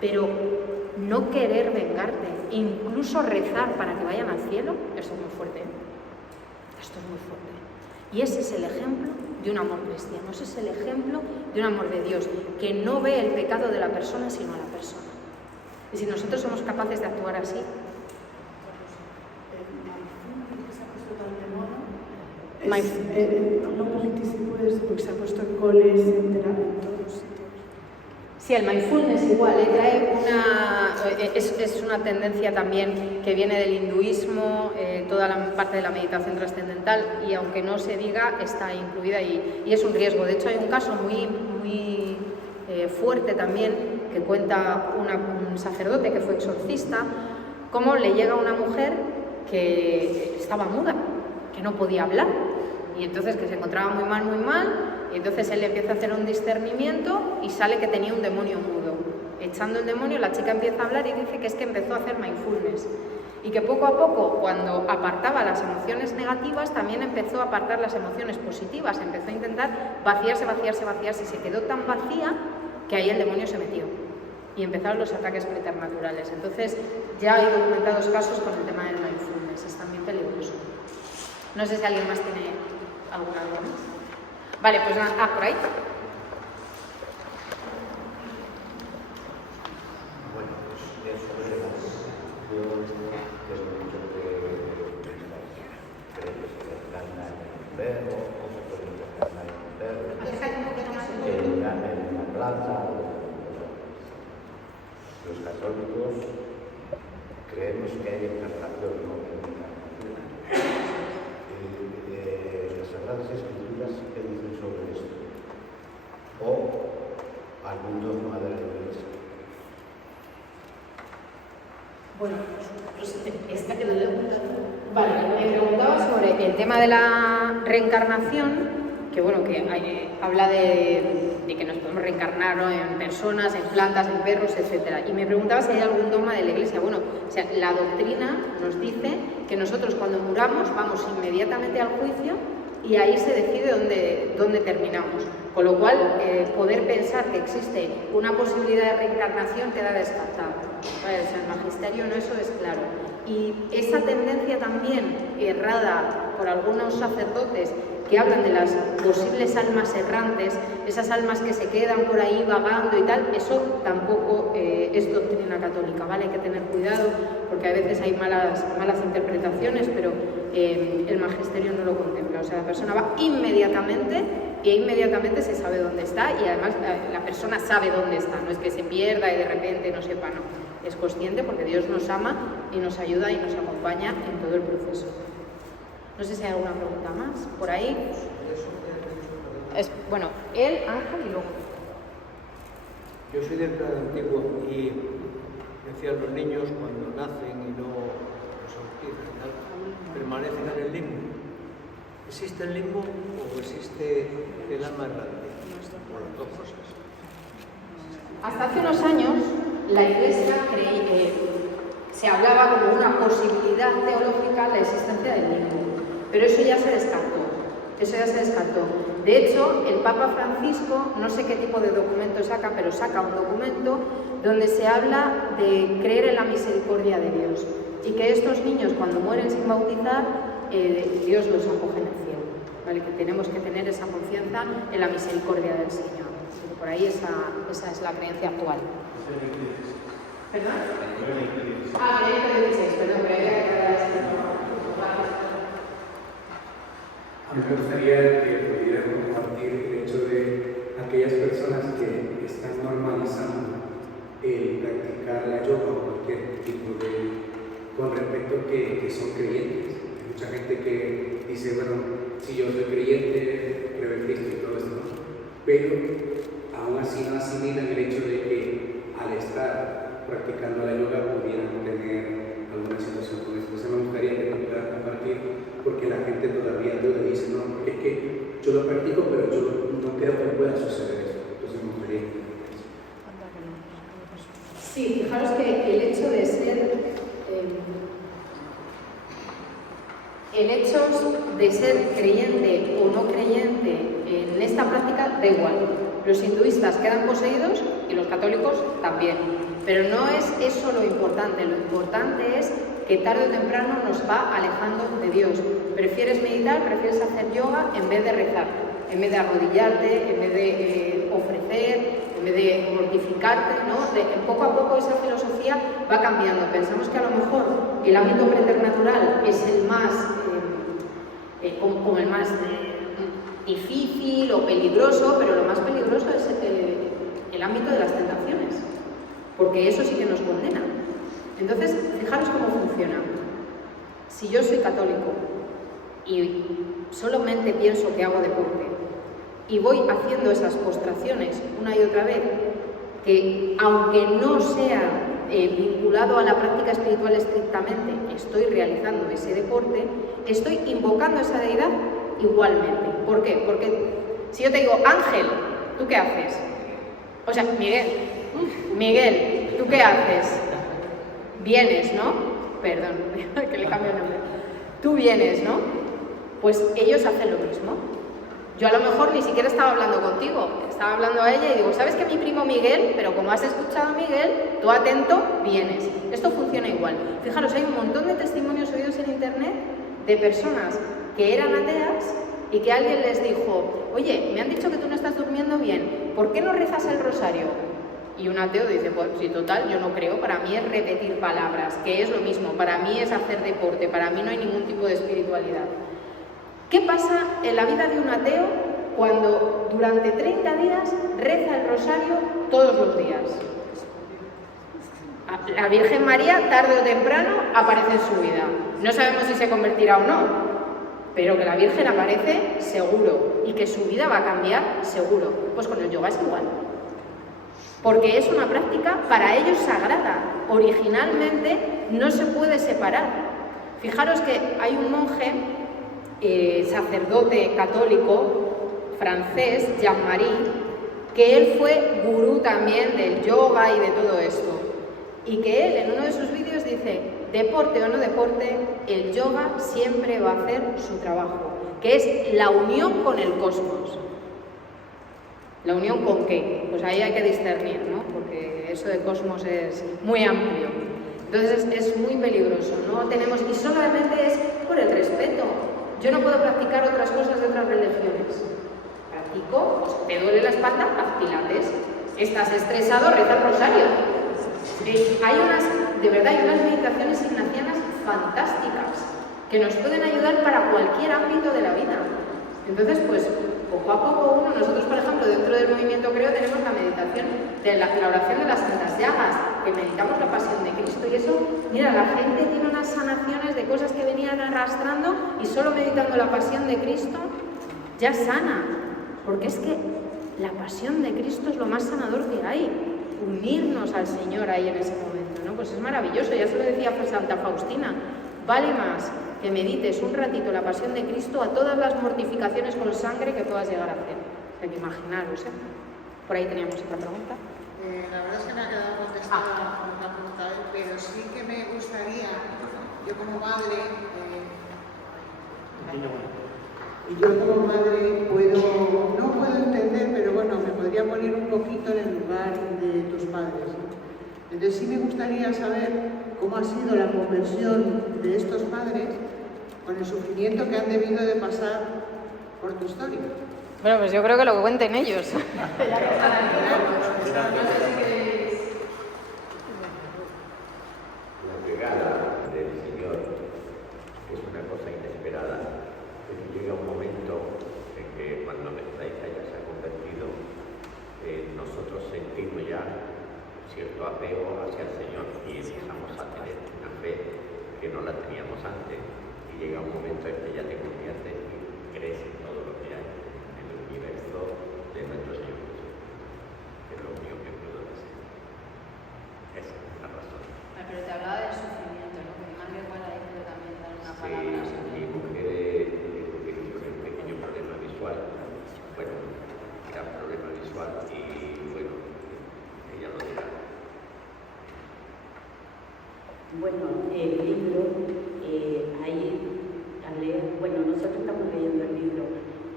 pero no querer vengarte, incluso rezar para que vayan al cielo, esto es muy fuerte. Esto es muy fuerte. Y ese es el ejemplo de un amor cristiano, ese es el ejemplo de un amor de Dios, que no ve el pecado de la persona, sino a la persona. Y si nosotros somos capaces de actuar así... Porque se ha puesto en coles, en todos sitios. Sí, el mindfulness igual, es una tendencia también que viene del hinduismo, toda la parte de la meditación trascendental, y aunque no se diga, está incluida y es un riesgo. De hecho, hay un caso muy fuerte también que cuenta un sacerdote que fue exorcista, cómo le llega una mujer que estaba muda, que no podía hablar, y entonces que se encontraba muy mal, y entonces él empieza a hacer un discernimiento y sale que tenía un demonio mudo. Echando el demonio, la chica empieza a hablar y dice que es que empezó a hacer mindfulness. Y que poco a poco, cuando apartaba las emociones negativas, también empezó a apartar las emociones positivas. Empezó a intentar vaciarse, y se quedó tan vacía que ahí el demonio se metió. Y empezaron los ataques preternaturales. Entonces, ya hay documentados casos con el tema del mindfulness. Es también peligroso. No sé si alguien más tiene alguna duda más. Vale, pues nada, por ahí. Bueno, pues sobre las acciones que es mucho que creo que se encarna en el perro, o se puede encarnar en el perro, en la planta. Los católicos creemos que hay encarnación, no hay encarnación. Las Sagradas Escrituras, ¿qué dicen sobre esto? O algún dogma de la Iglesia. Bueno, pues esta que lo leo. Vale, me preguntaba sobre el tema de la reencarnación, que habla de que nos podemos reencarnar, ¿no?, en personas, en plantas, en perros, etc. Y me preguntaba si hay algún dogma de la Iglesia. La doctrina nos dice que nosotros cuando muramos vamos inmediatamente al juicio y ahí se decide dónde terminamos. Con lo cual, poder pensar que existe una posibilidad de reencarnación queda descartado. El magisterio no, eso es claro. Y esa tendencia también errada por algunos sacerdotes que hablan de las posibles almas errantes, esas almas que se quedan por ahí vagando y tal, eso tampoco es doctrina católica, ¿vale? Hay que tener cuidado porque a veces hay malas interpretaciones, pero el magisterio no lo contempla. O sea, la persona va inmediatamente y inmediatamente se sabe dónde está y además la persona sabe dónde está, no es que se pierda y de repente no sepa, no. es consciente porque Dios nos ama y nos ayuda y nos acompaña en todo el proceso. No sé si hay alguna pregunta más por ahí. Bueno, él, Ángel y luego. Yo soy del plan antiguo y decían los niños cuando nacen y no los bautizan y tal, permanecen en el limbo. ¿Existe el limbo o existe el alma errante? O las dos cosas. Hasta hace unos años la Iglesia se hablaba como una posibilidad teológica la existencia del limbo, pero eso ya se descartó. De hecho, el Papa Francisco, no sé qué tipo de documento saca, pero saca un documento donde se habla de creer en la misericordia de Dios y que estos niños cuando mueren sin bautizar, Dios los acoge en el cielo, ¿vale? Que tenemos que tener esa confianza en la misericordia del Señor. Por ahí esa es la creencia actual. ¿Perdón? Benedicto XVI, perdón, pero había que quedar así. A mí me gustaría que pudiera compartir el hecho de aquellas personas que están normalizando el practicar la yoga o cualquier tipo de... con respecto que son creyentes. Hay mucha gente que dice, bueno, si yo soy creyente, creo en Cristo y todo esto, ¿no? Pero aún así no asimilan el hecho de que al estar practicando la yoga pudieran tener alguna situación con esto. Entonces me gustaría que me pudiera compartir, porque la gente todavía duda y dice, no, porque es que yo lo practico, pero yo no creo que pueda suceder eso. Entonces me gustaría que Sí, fijaros que el hecho de ser creyente o no creyente en esta práctica da igual. Los hinduistas quedan poseídos y los católicos también. Pero no es eso lo importante es que tarde o temprano nos va alejando de Dios. Prefieres meditar, prefieres hacer yoga en vez de rezar, en vez de arrodillarte, en vez de ofrecer, en vez de mortificarte, ¿no? Poco a poco esa filosofía va cambiando. Pensamos que a lo mejor el ámbito preternatural es el más, como el más difícil o peligroso, pero lo más peligroso es el ámbito de las tentaciones, porque eso sí que nos condena. Entonces, fijaros cómo funciona. Si yo soy católico y solamente pienso que hago deporte y voy haciendo esas postraciones una y otra vez, que aunque no sea vinculado a la práctica espiritual estrictamente, estoy realizando ese deporte, estoy invocando a esa deidad igualmente. ¿Por qué? Porque si yo te digo, Ángel, ¿tú qué haces? O sea, Miguel, ¿tú qué haces? Vienes, ¿no? Perdón, que le cambio el nombre. Tú vienes, ¿no? Pues ellos hacen lo mismo. Yo a lo mejor ni siquiera estaba hablando contigo, estaba hablando a ella y digo, ¿sabes que mi primo Miguel? Pero como has escuchado a Miguel, tú atento, vienes. Esto funciona igual. Fijaros, hay un montón de testimonios oídos en internet de personas que eran ateas y que alguien les dijo, oye, me han dicho que tú no estás durmiendo bien, ¿por qué no rezas el rosario? Y un ateo dice, pues sí, total, yo no creo, para mí es repetir palabras, que es lo mismo, para mí es hacer deporte, para mí no hay ningún tipo de espiritualidad. ¿Qué pasa en la vida de un ateo cuando durante 30 días reza el rosario todos los días? La Virgen María, tarde o temprano, aparece en su vida. No sabemos si se convertirá o no, pero que la Virgen aparece seguro y que su vida va a cambiar seguro. Pues con el yoga es igual. Porque es una práctica para ellos sagrada. Originalmente no se puede separar. Fijaros que hay un monje, sacerdote católico francés, Jean-Marie, que él fue gurú también del yoga y de todo esto. Y que él en uno de sus vídeos dice, deporte o no deporte, el yoga siempre va a hacer su trabajo, que es la unión con el cosmos. ¿La unión con qué? Pues ahí hay que discernir, ¿no? Porque eso de cosmos es muy amplio. Entonces es muy peligroso, ¿no? Y solamente es por el respeto. Yo no puedo practicar otras cosas de otras religiones. Practico, pues te duele la espalda, haz pilates. Estás estresado, reza el rosario. De verdad, hay unas meditaciones ignacianas fantásticas que nos pueden ayudar para cualquier ámbito de la vida. Entonces, pues poco a poco nosotros por ejemplo dentro del movimiento Creo tenemos la meditación de la oración de las santas llagas, que meditamos la pasión de Cristo y eso, mira, la gente tiene unas sanaciones de cosas que venían arrastrando y solo meditando la pasión de Cristo ya sana, porque es que la pasión de Cristo es lo más sanador que hay, unirnos al Señor ahí en ese momento, ¿no? Pues es maravilloso, ya se lo decía Santa Faustina, vale más que medites un ratito la pasión de Cristo a todas las mortificaciones con sangre que puedas llegar a hacer. Hay que imaginaros, ¿eh? Por ahí teníamos otra pregunta. La verdad es que me ha quedado contestada la pregunta, pero sí que me gustaría, yo como madre, no puedo entender, pero bueno, me podría poner un poquito en el lugar de tus padres, ¿no? Entonces sí me gustaría saber cómo ha sido la conversión de estos padres con el sufrimiento que han debido de pasar por tu historia. Bueno, pues yo creo que lo cuenten ellos. La llegada del Señor es una cosa inesperada. Llega un momento en que cuando nuestra hija ya se ha convertido, nosotros sentimos ya cierto apego hacia el Señor y empezamos a tener una fe que no la teníamos antes. Y llega un momento en que ya te conviertes y crees en todo lo que hay en el universo de nuestro Señor Jesús. Es lo único que puedo decir. Esa es la razón. Pero te hablaba del sufrimiento, ¿no? Que mi madre igual ahí puede también dar una palabra sobre mi mujer tiene un pequeño problema visual. Bueno, gran problema visual y bueno, ella lo dirá. Bueno, el libro, ahí al leer, bueno, nosotros estamos leyendo el libro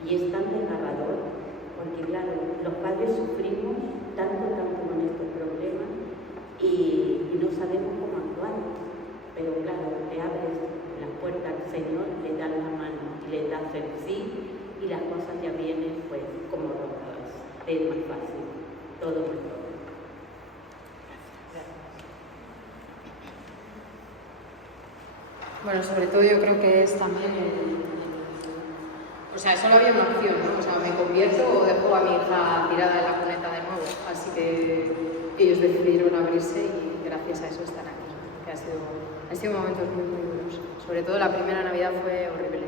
y es tan desgarrador, porque claro, los padres sufrimos tanto con estos problemas y no sabemos cómo actuar, pero claro, te abres las puertas al Señor, le das la mano y le das el sí y las cosas ya vienen pues como rodadas, es más fácil, todo mejor. Bueno, sobre todo yo creo que es también o sea, solo había una opción, ¿no? O sea, me convierto o dejo a mi hija tirada en la cuneta de nuevo. Así que ellos decidieron abrirse y gracias a eso están aquí. Que han sido momentos muy, muy duros. Sobre todo la primera Navidad fue horrible.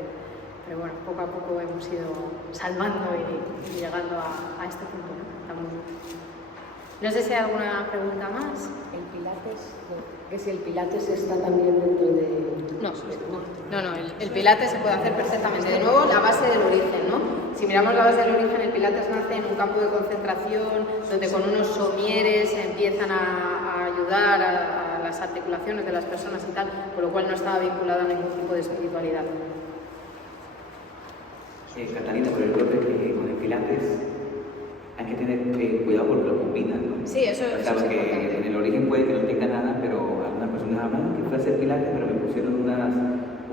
Pero bueno, poco a poco hemos ido salvando y llegando a este punto, ¿no? No sé si hay alguna pregunta más. El Pilates, que si el Pilates está también dentro de... No, el Pilates se puede hacer perfectamente. De nuevo, la base del origen, ¿no? Si miramos la base del origen, el Pilates nace en un campo de concentración donde con unos somieres empiezan a ayudar a las articulaciones de las personas y tal, con lo cual no estaba vinculado a ningún tipo de espiritualidad. Catalina, pero yo creo que con el Pilates hay que tener cuidado porque lo combinan, ¿no? Sí, eso es que en el origen puede que no tenga nada, pero algunas personas hablan que fue a hacer Pilates, pero me pusieron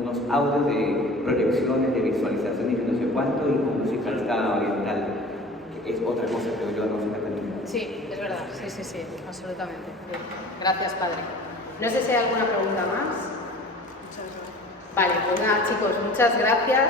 unos audios de proyecciones, de visualización y que no sé cuánto, y con música oriental, que es otra cosa, pero yo no sé Catalina. Sí, es verdad, sí, absolutamente. Bien. Gracias, Padre. No sé si hay alguna pregunta más. Vale, pues nada, chicos, muchas gracias.